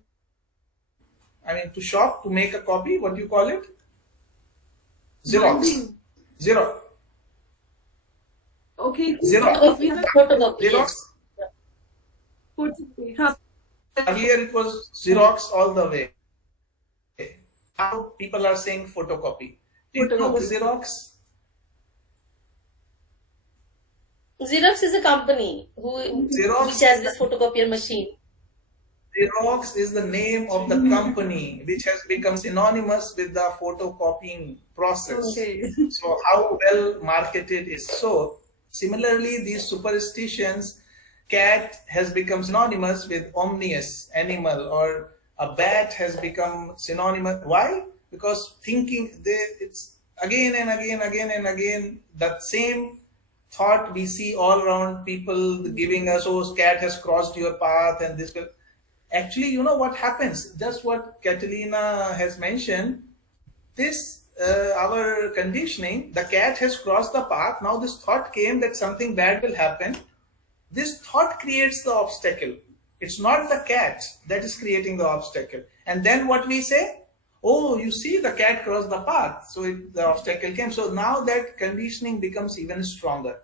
to shop to make a copy? What do you call it? Xerox. Okay. Xerox. Photocopy. Xerox. Earlier it was Xerox all the way. Now people are saying photocopy. Do you know the Xerox? Xerox is a company which has this photocopier machine. Xerox is the name of the company which has become synonymous with the photocopying process. Okay. So how well marketed is so. Similarly, these superstitions, cat has become synonymous with omnious animal, or a bat has become synonymous. Why? Because thinking, it's again and again that same thought we see all around, people giving us, oh, cat has crossed your path and this will. Actually, you know what happens? Just what Catalina has mentioned, this our conditioning, the cat has crossed the path. Now this thought came that something bad will happen. This thought creates the obstacle. It's not the cat that is creating the obstacle. And then what we say? Oh, you see, the cat crossed the path, so the obstacle came. So now that conditioning becomes even stronger.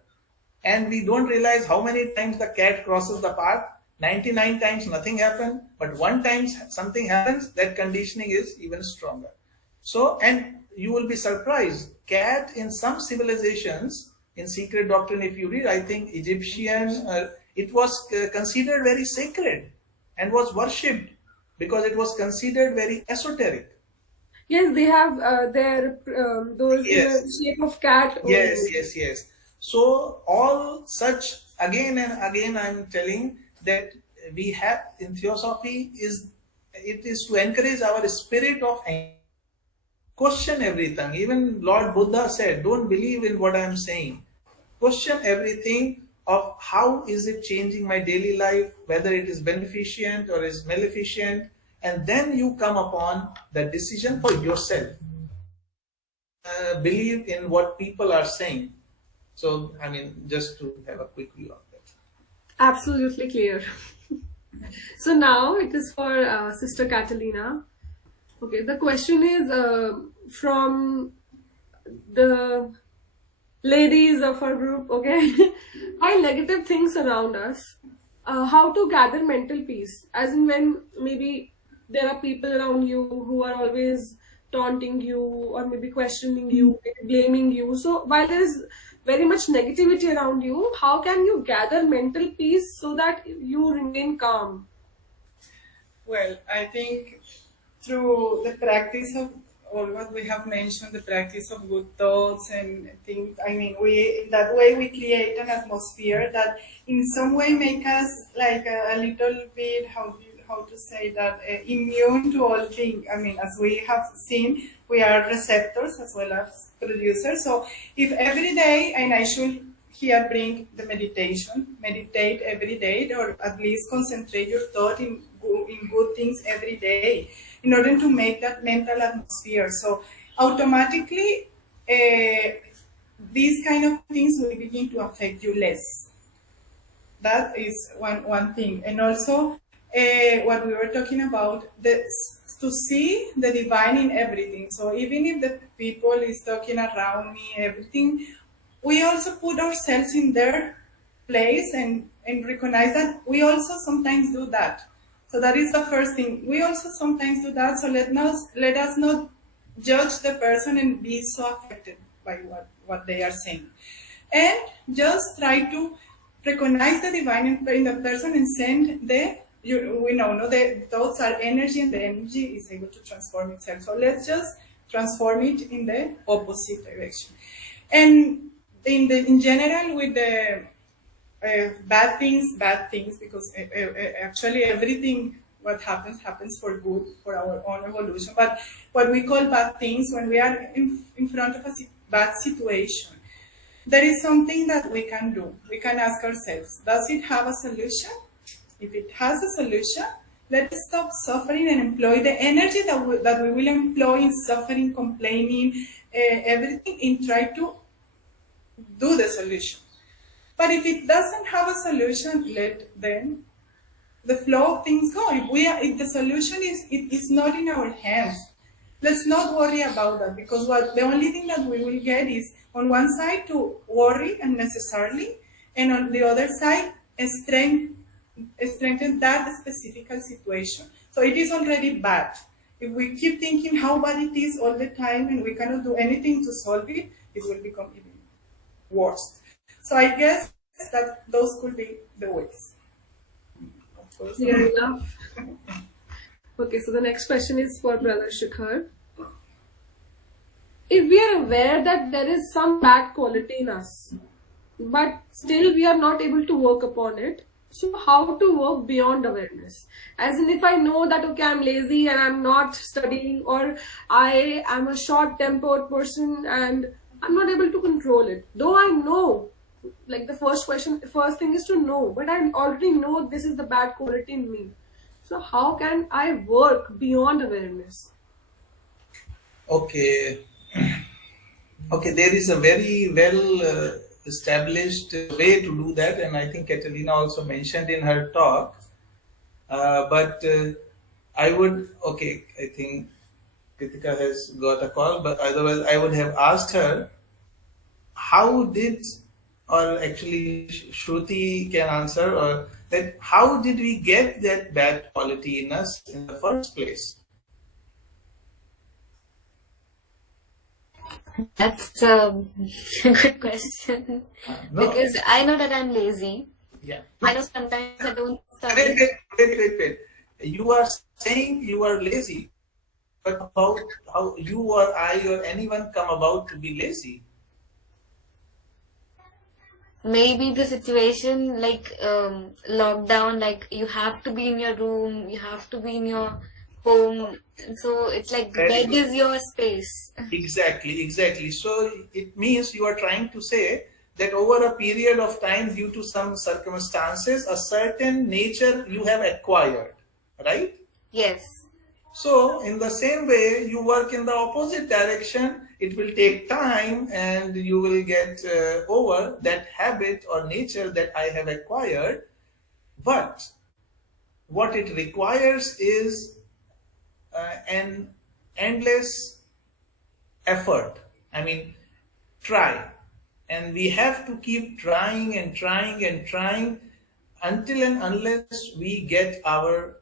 And we don't realize how many times the cat crosses the path. 99 times nothing happened, but one time something happens, that conditioning is even stronger. So, and you will be surprised, cat in some civilizations, in secret doctrine, if you read, I think Egyptian, it was considered very sacred and was worshipped because it was considered very esoteric. Yes, they have their those in the shape of cat. Yes. So all such, again and again, I'm telling that we have in Theosophy it is to encourage our spirit of question everything. Even Lord Buddha said, don't believe in what I'm saying. Question everything of how is it changing my daily life, whether it is beneficent or is maleficent, and then you come upon the decision for yourself. Believe in what people are saying. So, just to have a quick view of that. Absolutely clear. So now it is for Sister Catalina. Okay, the question is from the ladies of our group, okay? Why negative things around us? How to gather mental peace? As in when maybe there are people around you who are always taunting you or maybe questioning you, maybe blaming you. So while there is very much negativity around you, how can you gather mental peace so that you remain calm? Well, I think through the practice all what we have mentioned, the practice of good thoughts and things. I mean, we that way we create an atmosphere that in some way make us like a little bit, how to say that, immune to all things. I mean, as we have seen, we are receptors as well as producers. So if every day, and I should here bring the meditation, meditate every day, or at least concentrate your thought in good things every day in order to make that mental atmosphere. So automatically, these kind of things will begin to affect you less. That is one thing. And also, what we were talking about, to see the divine in everything. So even if the people is talking around me, everything, we also put ourselves in their place and recognize that we also sometimes do that. So that is the first thing. We also sometimes do that. So let us not judge the person and be so affected by what they are saying. And just try to recognize the divine in the person and send we know the thoughts are energy, and the energy is able to transform itself. So let's just transform it in the opposite direction. And in general, with the bad things, because actually everything what happens for good, for our own evolution. But what we call bad things, when we are in front of a bad situation, there is something that we can do. We can ask ourselves, does it have a solution? If it has a solution, let's stop suffering and employ the energy that we will employ in suffering, complaining, everything, and try to do the solution. But if it doesn't have a solution, let then the flow of things go. If the solution is not in our hands, let's not worry about that, because the only thing that we will get is on one side to worry unnecessarily, and on the other side strengthen that specific situation. So it is already bad. If we keep thinking how bad it is all the time and we cannot do anything to solve it, it will become even worse. So I guess that those could be the ways. Of course. Clear enough. Okay, so the next question is for Brother Shikhar. If we are aware that there is some bad quality in us, but still we are not able to work upon it, so how to work beyond awareness? As in, if I know that, okay, I'm lazy and I'm not studying, or I am a short-tempered person and I'm not able to control it. Though I know, like the first thing is to know, but I already know this is the bad quality in me. So how can I work beyond awareness? Okay. Okay, there is a very well established way to do that, and I think Catalina also mentioned in her talk. But I think Kritika has got a call, but otherwise I would have asked her, or actually Shruti can answer, or that how did we get that bad quality in us in the first place? That's a good question. No. Because I know that I'm lazy. Yeah. I know sometimes I don't study. Wait. You are saying you are lazy, but how you or I or anyone come about to be lazy? Maybe the situation like lockdown, like you have to be in your room, you have to be in your home. So it's like the bed is your space. Exactly. So it means you are trying to say that over a period of time, due to some circumstances, a certain nature you have acquired, right? Yes. So in the same way, you work in the opposite direction. It will take time and you will get over that habit or nature that I have acquired. But what it requires is an endless effort. I mean, try. And we have to keep trying until and unless we get our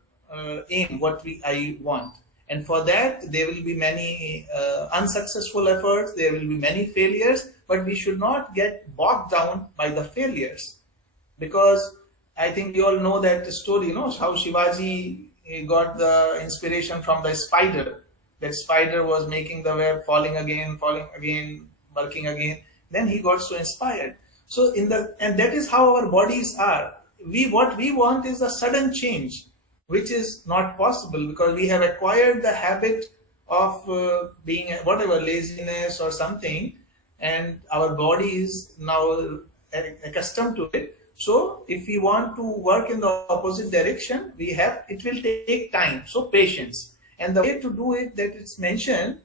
aim, what I want. And for that, there will be many unsuccessful efforts, there will be many failures, but we should not get bogged down by the failures. Because I think you all know that story, how Shivaji got the inspiration from the spider. that spider was making the web, falling again, working again. Then he got so inspired. So and that is how our bodies are. What we want is a sudden change, which is not possible because we have acquired the habit of being whatever laziness or something, and our body is now accustomed to it. So if we want to work in the opposite direction, it will take time. So patience. And the way to do it, that it's mentioned,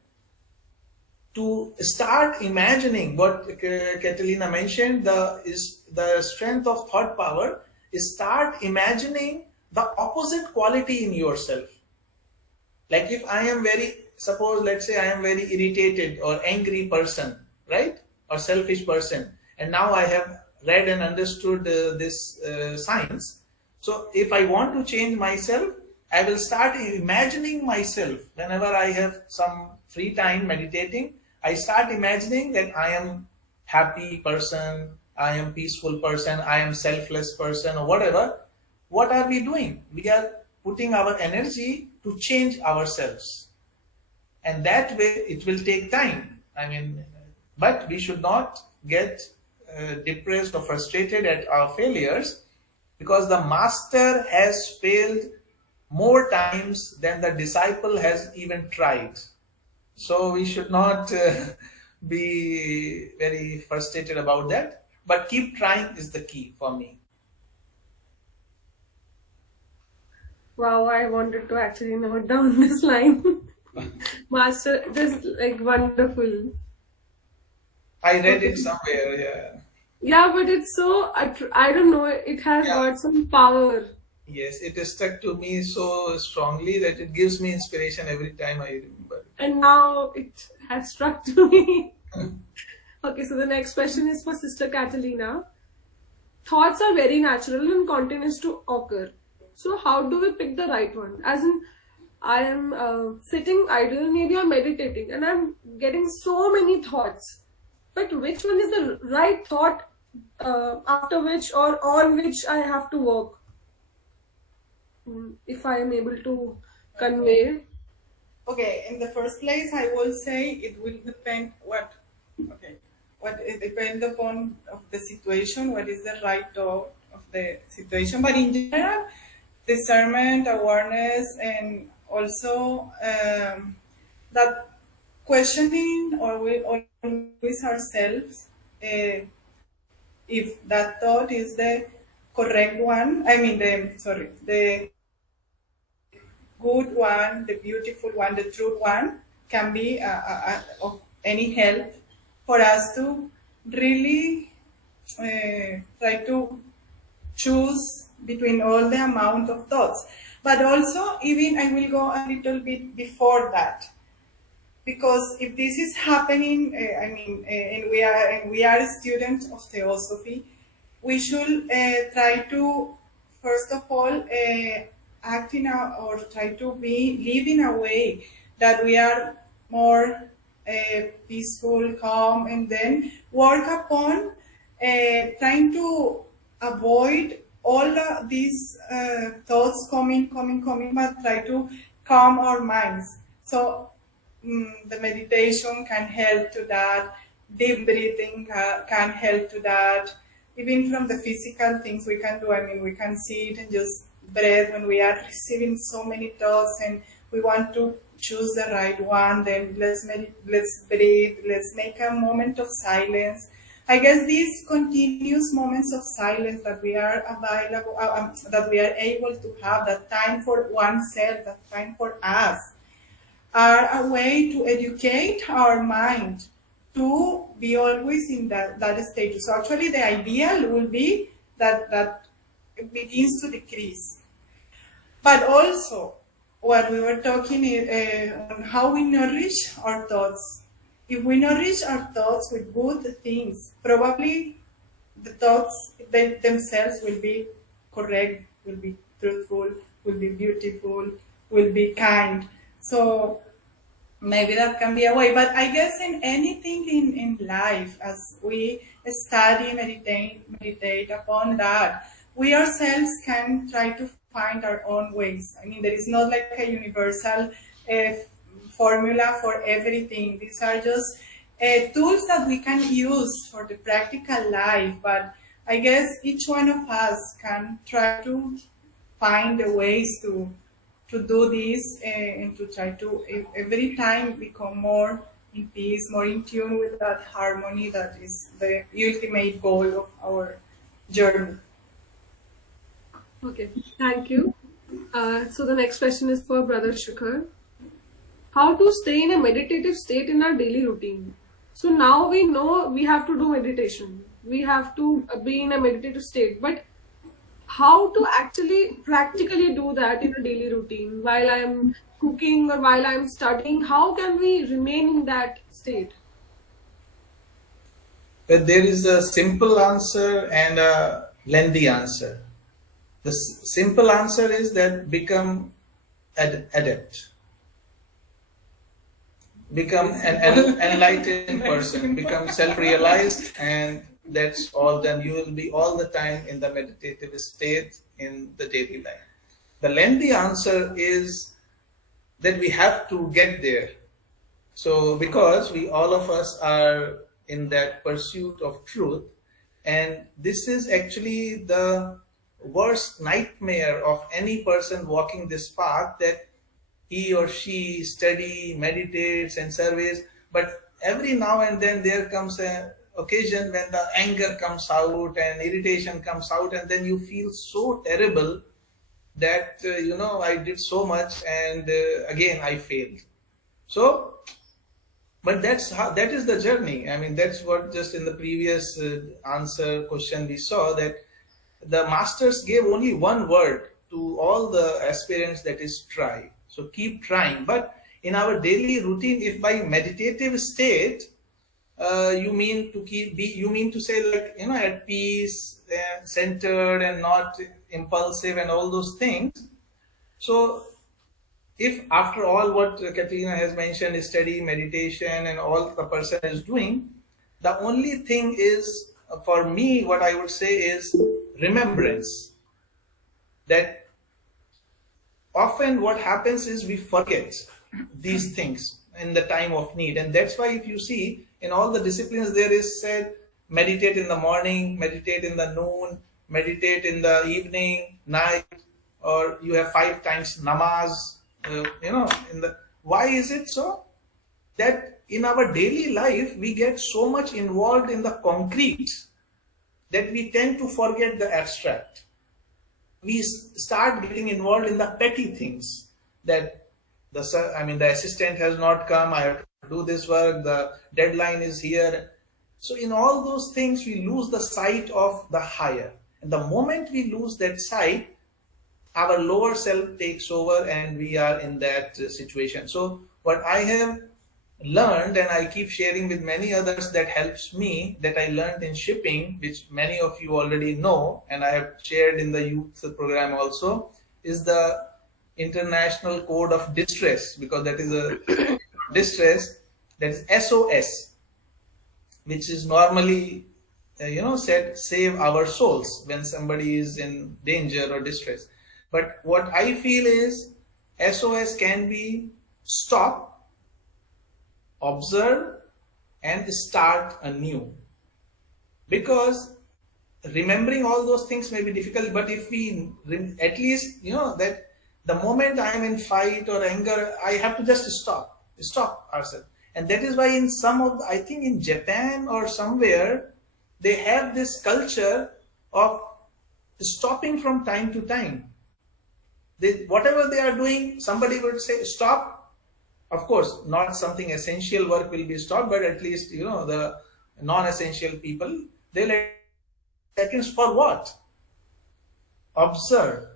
to start imagining what Catalina mentioned, the strength of thought power is start imagining the opposite quality in yourself. Like if I am let's say I am very irritated or angry person, right? Or selfish person. And now I have read and understood this science. So if I want to change myself, I will start imagining myself. Whenever I have some free time meditating, I start imagining that I am happy person, I am peaceful person, I am selfless person, or whatever. What are we doing? We are putting our energy to change ourselves. And that way it will take time. But we should not get depressed or frustrated at our failures, because the master has failed more times than the disciple has even tried. So we should not be very frustrated about that, but keep trying is the key for me. Wow, I wanted to actually note down this line. Master, this is like wonderful. I read it somewhere, yeah. Yeah, but it's so, I don't know, it has got some power. Yes, it is stuck to me so strongly that it gives me inspiration every time I remember. And now it has struck to me. Okay, so the next question is for Sister Catalina. Thoughts are very natural and continues to occur. So how do we pick the right one? As in, I am sitting idle, maybe I'm meditating, and I'm getting so many thoughts. But which one is the right thought after which or on which I have to work? If I am able to convey. Okay, in the first place, I will say it will depend it depends upon of the situation, what is the right thought of the situation. But in general, discernment, awareness, and also that questioning always ourselves if that thought is the correct one. The good one, the beautiful one, the true one can be of any help for us to really try to choose between all the amount of thoughts. But also, even I will go a little bit before that, because if this is happening, and we are students of Theosophy, we should try to, first of all, try to live in a way that we are more peaceful, calm, and then work upon trying to avoid all these thoughts coming, but try to calm our minds. So the meditation can help to that, deep breathing can help to that, even from the physical things we can do. We can sit and just breathe when we are receiving so many thoughts and we want to choose the right one. Then let's breathe, let's make a moment of silence. I guess these continuous moments of silence that we are available, that we are able to have, that time for oneself, that time for us, are a way to educate our mind to be always in that state. So actually the ideal will be that it begins to decrease. But also, what we were talking on how we nourish our thoughts. If we nourish our thoughts with good things, probably the thoughts themselves will be correct, will be truthful, will be beautiful, will be kind. So maybe that can be a way. But I guess in anything in life, as we study, meditate upon that, we ourselves can try to find our own ways. There is not like a universal formula for everything. These are just tools that we can use for the practical life, but I guess each one of us can try to find the ways to do this and to try to every time become more in peace, more in tune with that harmony that is the ultimate goal of our journey. Okay, thank you. So the next question is for Brother Shikhar. How to stay in a meditative state in our daily routine? So now we know we have to do meditation. We have to be in a meditative state. But how to actually practically do that in a daily routine? While I'm cooking or while I'm studying, how can we remain in that state? But there is a simple answer and a lengthy answer. The simple answer is that become adept. Become an enlightened person. Become self-realized, and that's all. Then you will be all the time in the meditative state in the daily life. The lengthy answer is that we have to get there. So because all of us are in that pursuit of truth, and this is actually the worst nightmare of any person walking this path, that he or she study, meditates and surveys, but every now and then there comes an occasion when the anger comes out and irritation comes out, and then you feel so terrible that I did so much and again I failed. So but that is the journey. I mean, that's what just in the previous answer question we saw, that the masters gave only one word to all the aspirants, that is try. So keep trying. But in our daily routine, if by meditative state you mean to say, like, at peace, centered and not impulsive and all those things. So if after all what Catalina has mentioned is study, meditation and all the person is doing, the only thing is, for me, what I would say is remembrance. That often what happens is we forget these things in the time of need. And that's why if you see in all the disciplines there is said, meditate in the morning, meditate in the noon, meditate in the evening, night, or you have 5 times namaz. Why is it so? That in our daily life we get so much involved in the concrete that we tend to forget the abstract. We start getting involved in the petty things, that the assistant has not come, I have to do this work, the deadline is here. So in all those things we lose the sight of the higher. And the moment we lose that sight, our lower self takes over and we are in that situation. So what I have learned, and I keep sharing with many others, that helps me, that I learned in shipping, which many of you already know, and I have shared in the youth program also, is the International Code of Distress, because that is a distress, that is SOS, which is normally said, save our souls when somebody is in danger or distress. But what I feel is SOS can be stop, observe and start anew. Because remembering all those things may be difficult, but if we at least, that the moment I am in fight or anger, I have to just stop ourselves. And that is why in some of I think in Japan or somewhere, they have this culture of stopping from time to time. Whatever they are doing, somebody would say stop. Of course, not something essential work will be stopped, but at least the non-essential people, they let seconds for what? Observe.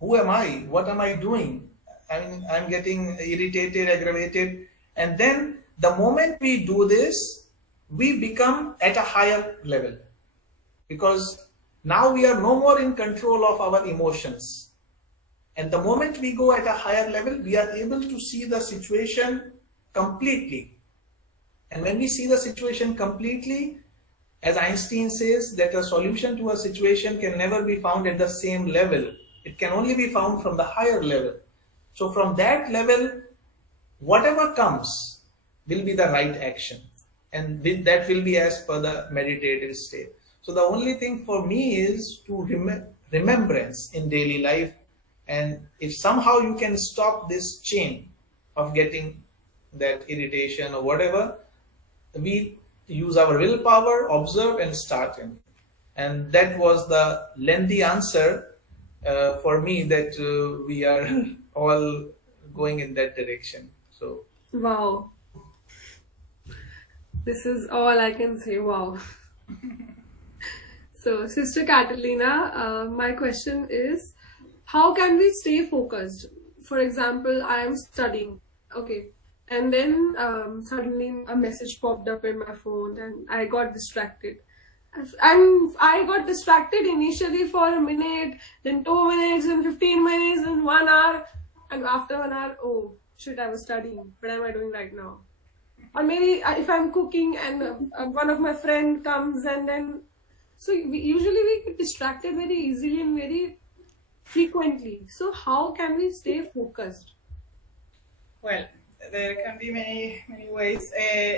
Who am I? What am I doing? I'm getting irritated, aggravated, and then the moment we do this, we become at a higher level, because now we are no more in control of our emotions. And the moment we go at a higher level, we are able to see the situation completely. And when we see the situation completely, as Einstein says, that a solution to a situation can never be found at the same level. It can only be found from the higher level. So from that level, whatever comes will be the right action, and that will be as per the meditative state. So the only thing for me is to remembrance in daily life, and if somehow you can stop this chain of getting that irritation or whatever, we use our willpower, observe and start in. And that was the lengthy answer for me, that we are all going in that direction. So Wow. This is all I can say. Wow. So, Sister Catalina, my question is, how can we stay focused? For example, I am studying, okay, and then suddenly a message popped up in my phone and I got distracted. And I got distracted initially for a minute, then 2 minutes, then 15 minutes, then 1 hour. And after 1 hour, oh shit, I was studying. What am I doing right now? Or maybe if I'm cooking and one of my friend comes, and then, so usually we get distracted very easily and very frequently. So how can we stay focused? Well, there can be many ways.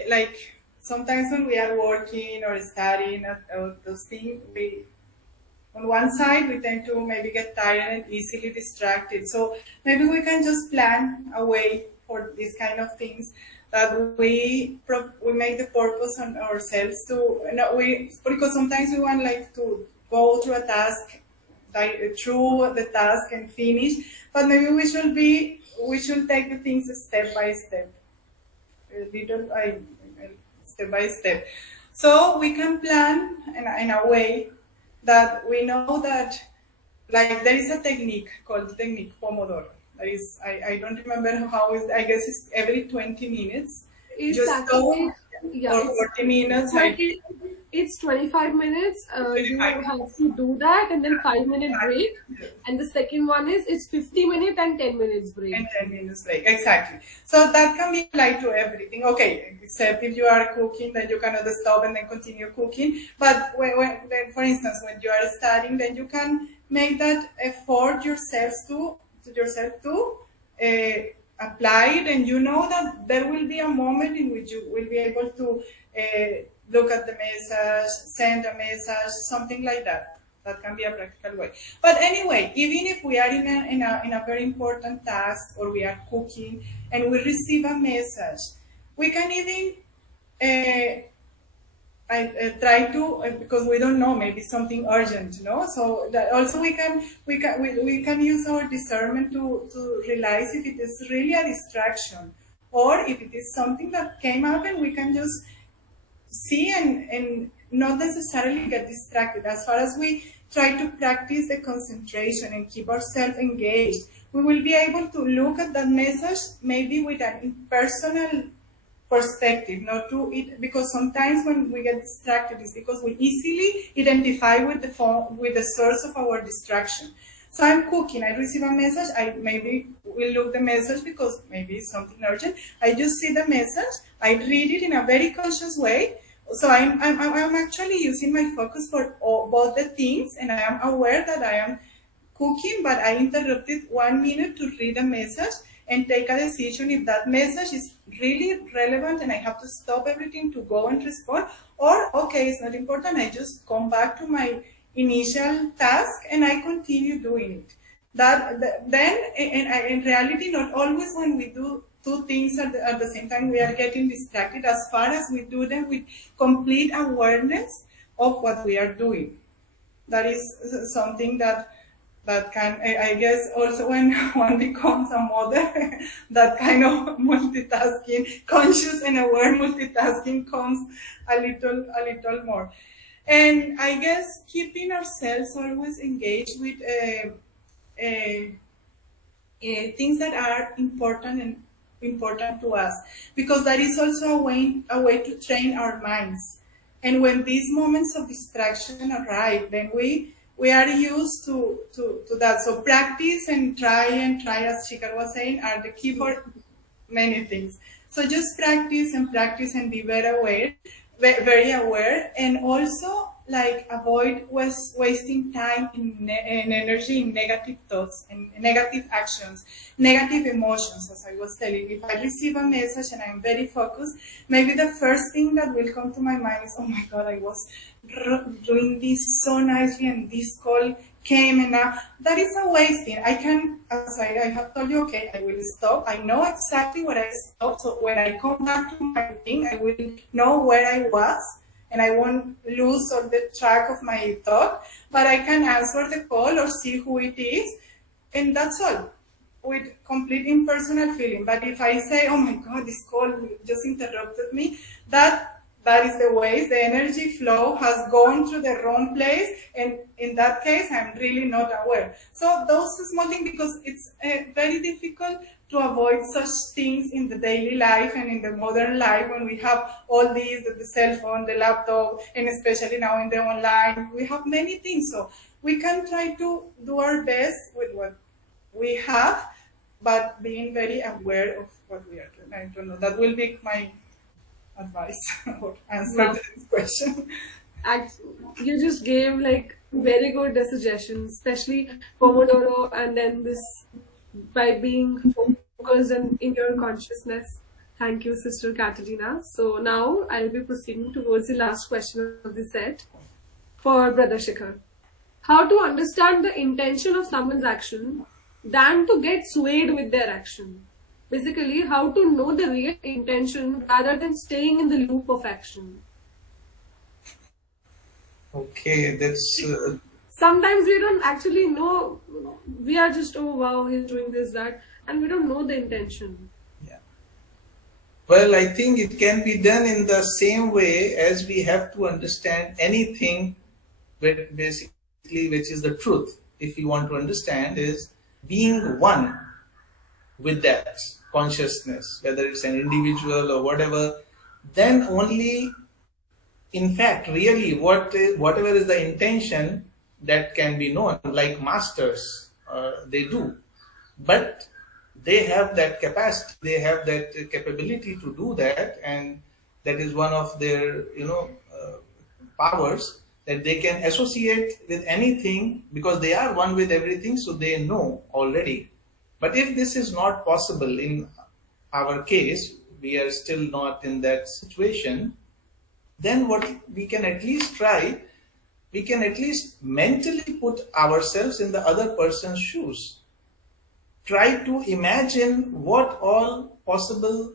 Like sometimes when we are working or studying those things, we, on one side, we tend to maybe get tired and easily distracted. So maybe we can just plan a way for these kind of things, that we make the purpose on ourselves to, because sometimes we want like to go through a task, through the task and finish, but maybe we should take the things step by step, step by step. So we can plan in a way that we know that, like, there is a technique called technique Pomodoro. That is, I don't remember how is. I guess it's every 20 minutes. It's just actually, yeah, or 40 minutes. It's 25 minutes. You 25 have to do that, and then 5-minute break. And the second one is it's 50 minutes and 10 minutes break. And 10 minutes break, exactly. So that can be applied to everything. Okay, except if you are cooking, then you cannot stop and then continue cooking. But then, for instance, when you are studying, then you can make that effort yourself to apply it, and you know that there will be a moment in which you will be able to look at the message, send a message, something like that. That can be a practical way. But anyway, even if we are in a very important task, or we are cooking and we receive a message, we can even try to, because we don't know, maybe something urgent, so that also we can use our discernment to realize if it is really a distraction, or if it is something that came up, and we can just see and not necessarily get distracted. As far as we try to practice the concentration and keep ourselves engaged, we will be able to look at that message maybe with an impersonal perspective, not to it, because sometimes when we get distracted, it's because we easily identify with the phone, with the source of our distraction. So I'm cooking, I receive a message, I maybe will look the message because maybe it's something urgent. I just see the message, I read it in a very conscious way. So I'm actually using my focus for both the things, and I am aware that I am cooking, but I interrupted 1 minute to read a message and take a decision if that message is really relevant and I have to stop everything to go and respond, or okay, it's not important, I just come back to my initial task and I continue doing it. Then in reality, not always when we do two things at the same time we are getting distracted, as far as we do them with complete awareness of what we are doing. That is something that can, I guess, also when one becomes a mother, that kind of multitasking, conscious and aware multitasking comes a little more. And I guess keeping ourselves always engaged with things that are important to us, because that is also a way to train our minds. And when these moments of distraction arrive, then we are used to that. So practice and try, as Shikhar was saying, are the key for many things. So just practice and be very aware, and also like avoid wasting time in energy in negative thoughts and negative actions, negative emotions. As I was telling, if I receive a message and I'm very focused, maybe the first thing that will come to my mind is, oh my God, I was doing this so nicely and this call came, and now that is a wasting. I can, as I have told you, okay, I will stop. I know exactly what I stopped, so when I come back to my thing, I will know where I was, and I won't lose all the track of my thought, but I can answer the call or see who it is, and that's all, with complete impersonal feeling. But if I say, oh my God, this call just interrupted me, that is the waste. The energy flow has gone to the wrong place, and in that case, I'm really not aware. So those small things, because it's very difficult to avoid such things in the daily life and in the modern life when we have all these, the cell phone, the laptop, and especially now in the online, we have many things. So we can try to do our best with what we have, but being very aware of what we are doing. I don't know, that will be my advice or answer to this question. You just gave like very good suggestions, especially Pomodoro, and then this by being focused and in your consciousness. Thank you, Sister Catalina. So now I'll be proceeding towards the last question of the set for Brother Shikhar. How to understand the intention of someone's action than to get swayed with their action. Basically, how to know the real intention rather than staying in the loop of action. Okay, that's Sometimes we don't actually know. We are just, oh wow, he's doing this, that, and we don't know the intention. yeah. Well, I think it can be done in the same way as we have to understand anything, basically, which is the truth. If we want to understand, is being one with that consciousness, whether it's an individual or whatever, then only, in fact, really, whatever is the intention, that can be known, like masters, they do. But they have that capacity, they have that capability to do that, and that is one of their, powers, that they can associate with anything because they are one with everything, so they know already. But if this is not possible in our case, we are still not in that situation, then what we can at least try, we can at least mentally put ourselves in the other person's shoes. Try to imagine what all possible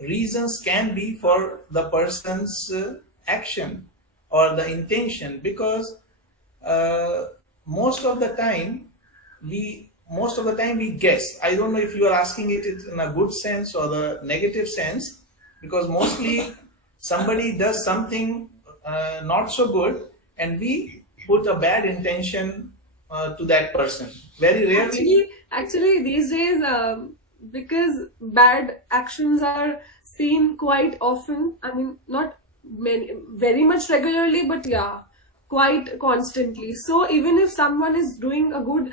reasons can be for the person's action or the intention, because most of the time we guess. I don't know if you are asking it in a good sense or the negative sense, because mostly somebody does something not so good and we put a bad intention to that person. Very rarely. Actually these days, because bad actions are seen quite often, I mean, not very much regularly, but yeah, quite constantly. So even if someone is doing a good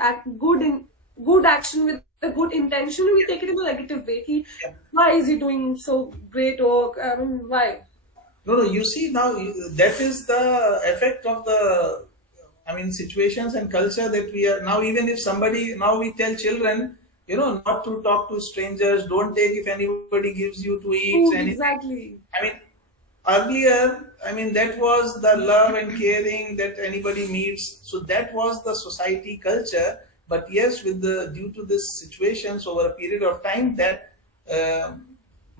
action with a good intention, we take it in a negative way. Why is he doing so great work? I mean, why? No, you see, now that is the effect of the, situations and culture that we are now. Even if somebody, now we tell children, not to talk to strangers, don't take if anybody gives you to eat. Food, exactly. Earlier, that was the love and caring that anybody meets. So that was the society culture. But yes, due to this situations over a period of time, that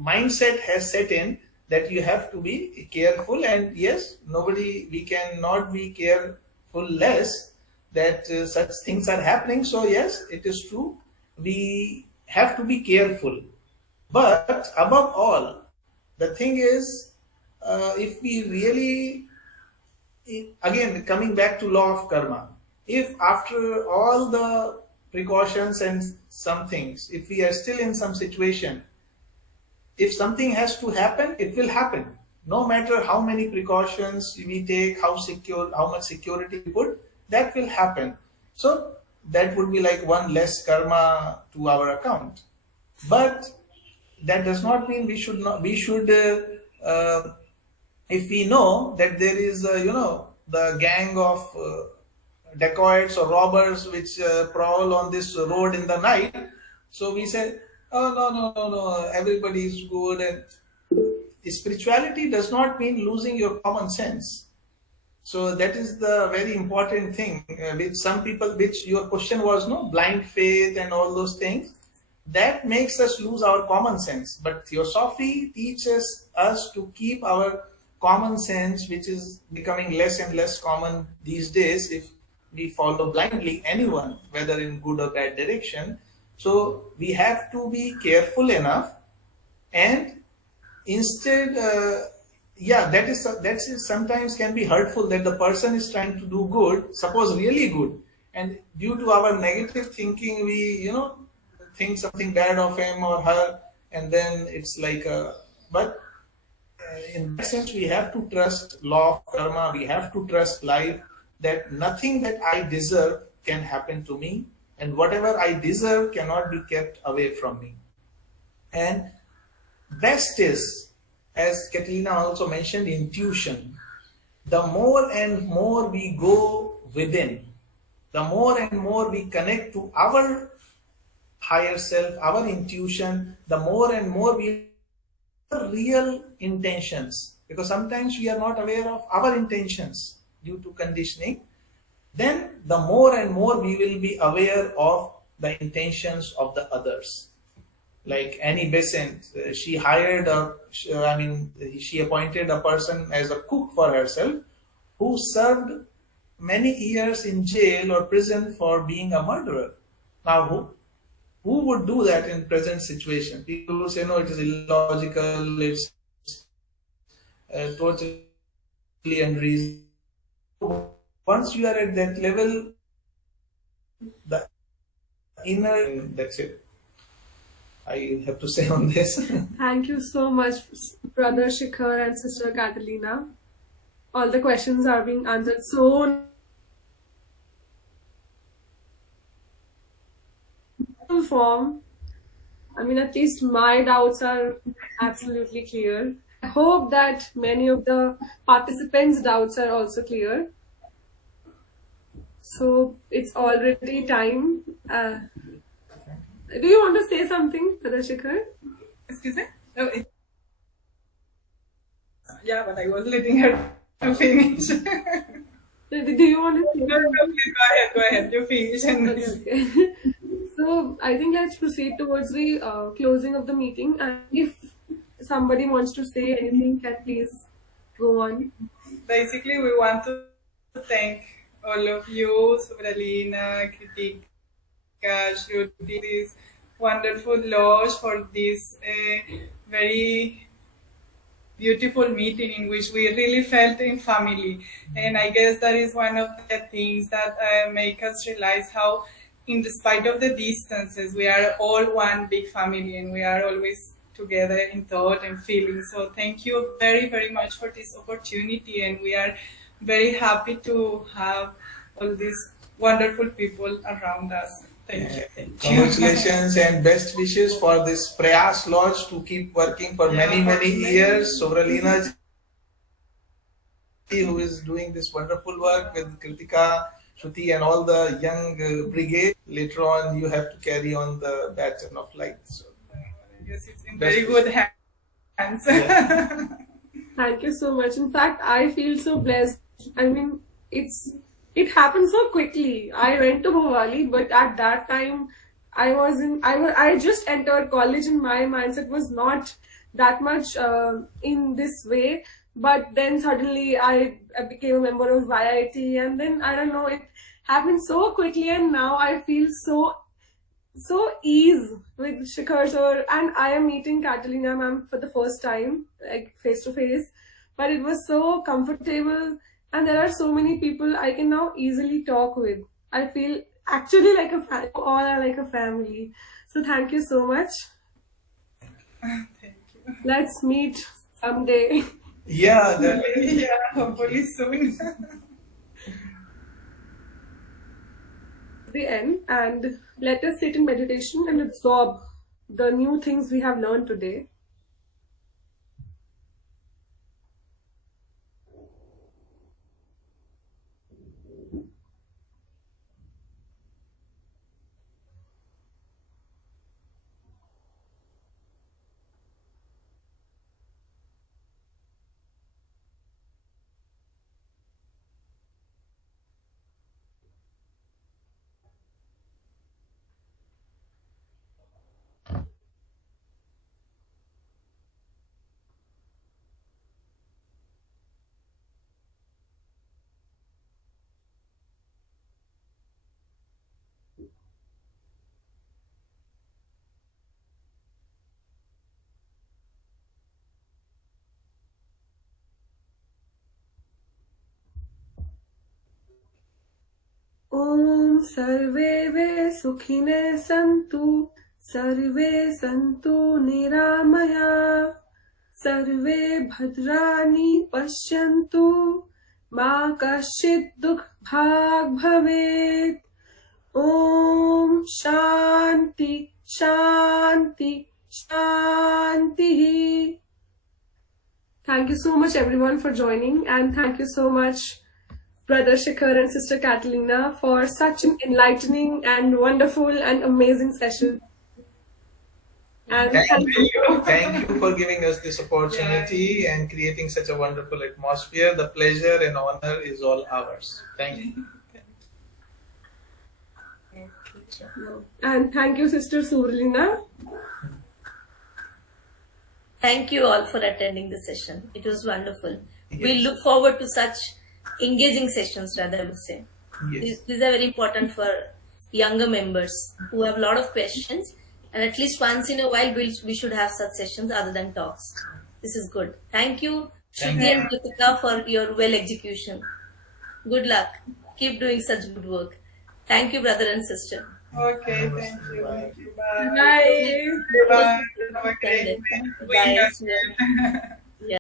mindset has set in that you have to be careful. And yes, we cannot be careful less that such things are happening. So yes, it is true. We have to be careful. But above all, the thing is, if we really, again, coming back to law of karma, if after all the precautions and some things, if we are still in some situation, if something has to happen, it will happen. No matter how many precautions we take, how much security we put, that will happen. So that would be like one less karma to our account. But that does not mean if we know that there is the gang of dacoits or robbers which prowl on this road in the night. So we said, oh, no, everybody is good. And spirituality does not mean losing your common sense. So that is the very important thing, which some people, which your question was, no, blind faith and all those things, that makes us lose our common sense. But Theosophy teaches us to keep our common sense, which is becoming less and less common these days if we follow blindly anyone, whether in good or bad direction. So we have to be careful enough, and instead, that is sometimes can be hurtful, that the person is trying to do good, suppose really good, and due to our negative thinking, we think something bad of him or her, and then it's like but in that sense, we have to trust law of karma, we have to trust life, that nothing that I deserve can happen to me, and whatever I deserve cannot be kept away from me. And best is, as Catalina also mentioned, intuition. The more and more we go within, the more and more we connect to our higher self, our intuition, the more and more we real intentions, because sometimes we are not aware of our intentions due to conditioning, then the more and more we will be aware of the intentions of the others. Like Annie Besant, she appointed a person as a cook for herself who served many years in jail or prison for being a murderer. Now, who would do that in present situation? People will say, no, it is illogical, it's totally unreasonable. Once you are at that level, the inner, that's it. I have to say on this. Thank you so much, Brother Shikhar and Sister Catalina. All the questions are being answered so form. I mean, at least my doubts are absolutely clear. I hope that many of the participants' doubts are also clear. So it's already time. Do you want to say something, Brother Shikhar? Excuse me? Oh, yeah, but I was letting her to finish. Do you want to say No, please go ahead. You finish. Okay. So I think let's proceed towards the closing of the meeting. And if somebody wants to say anything, can please go on. Basically, we want to thank all of you, Sobralina, Kritika, Shruti, this wonderful lodge, for this very beautiful meeting in which we really felt in family. And I guess that is one of the things that make us realize how, in spite of the distances, we are all one big family, and we are always together in thought and feeling. So thank you very, very much for this opportunity, and we are very happy to have all these wonderful people around us. Thank you. Congratulations and best wishes for this Prayas Lodge to keep working for many years. Sobralina, who is doing this wonderful work with Kritika, Shruti, and all the young brigade. Later on, you have to carry on the baton of light. So, yes, it's in very good hands. Yeah. Thank you so much. In fact, I feel so blessed. I mean, it happened so quickly. I went to Bhavali, but at that time, I just entered college, and my mindset was not that much in this way. But then suddenly I became a member of YIT, and then I don't know, it happened so quickly, and now I feel so ease with Shikhar sir, and I am meeting Catalina ma'am for the first time, like face to face. But it was so comfortable, and there are so many people I can now easily talk with. I feel actually like all are like a family. So thank you so much. Thank you. Let's meet someday. Yeah, Hopefully soon. The end, and let us sit in meditation and absorb the new things we have learned today. सर्वे वे सुखिने सन्तु सर्वे सन्तु निरामया सर्वे भद्राणि पश्यन्तु मा कश्चित् दुःखभाग् भवेत् ॐ शान्ति शान्ति शान्तिः. Thank you so much everyone for joining, and thank you so much Brother Shikhar and Sister Catalina for such an enlightening and wonderful and amazing session. And Thank you for giving us this opportunity and creating such a wonderful atmosphere. The pleasure and honor is all ours. Thank you. And thank you Sister Surlina. Thank you all for attending the session. It was wonderful. Yes. We look forward to such engaging sessions, rather, I would say. Yes. These are very important for younger members who have a lot of questions, and at least once in a while we should have such sessions other than talks. This is good. Thank you, Thank Shruti you. and Kritika, for your well execution. Good luck. Keep doing such good work. Thank you, brother and sister. Okay, thank you. Bye. Bye. Bye. Have a great day. Bye.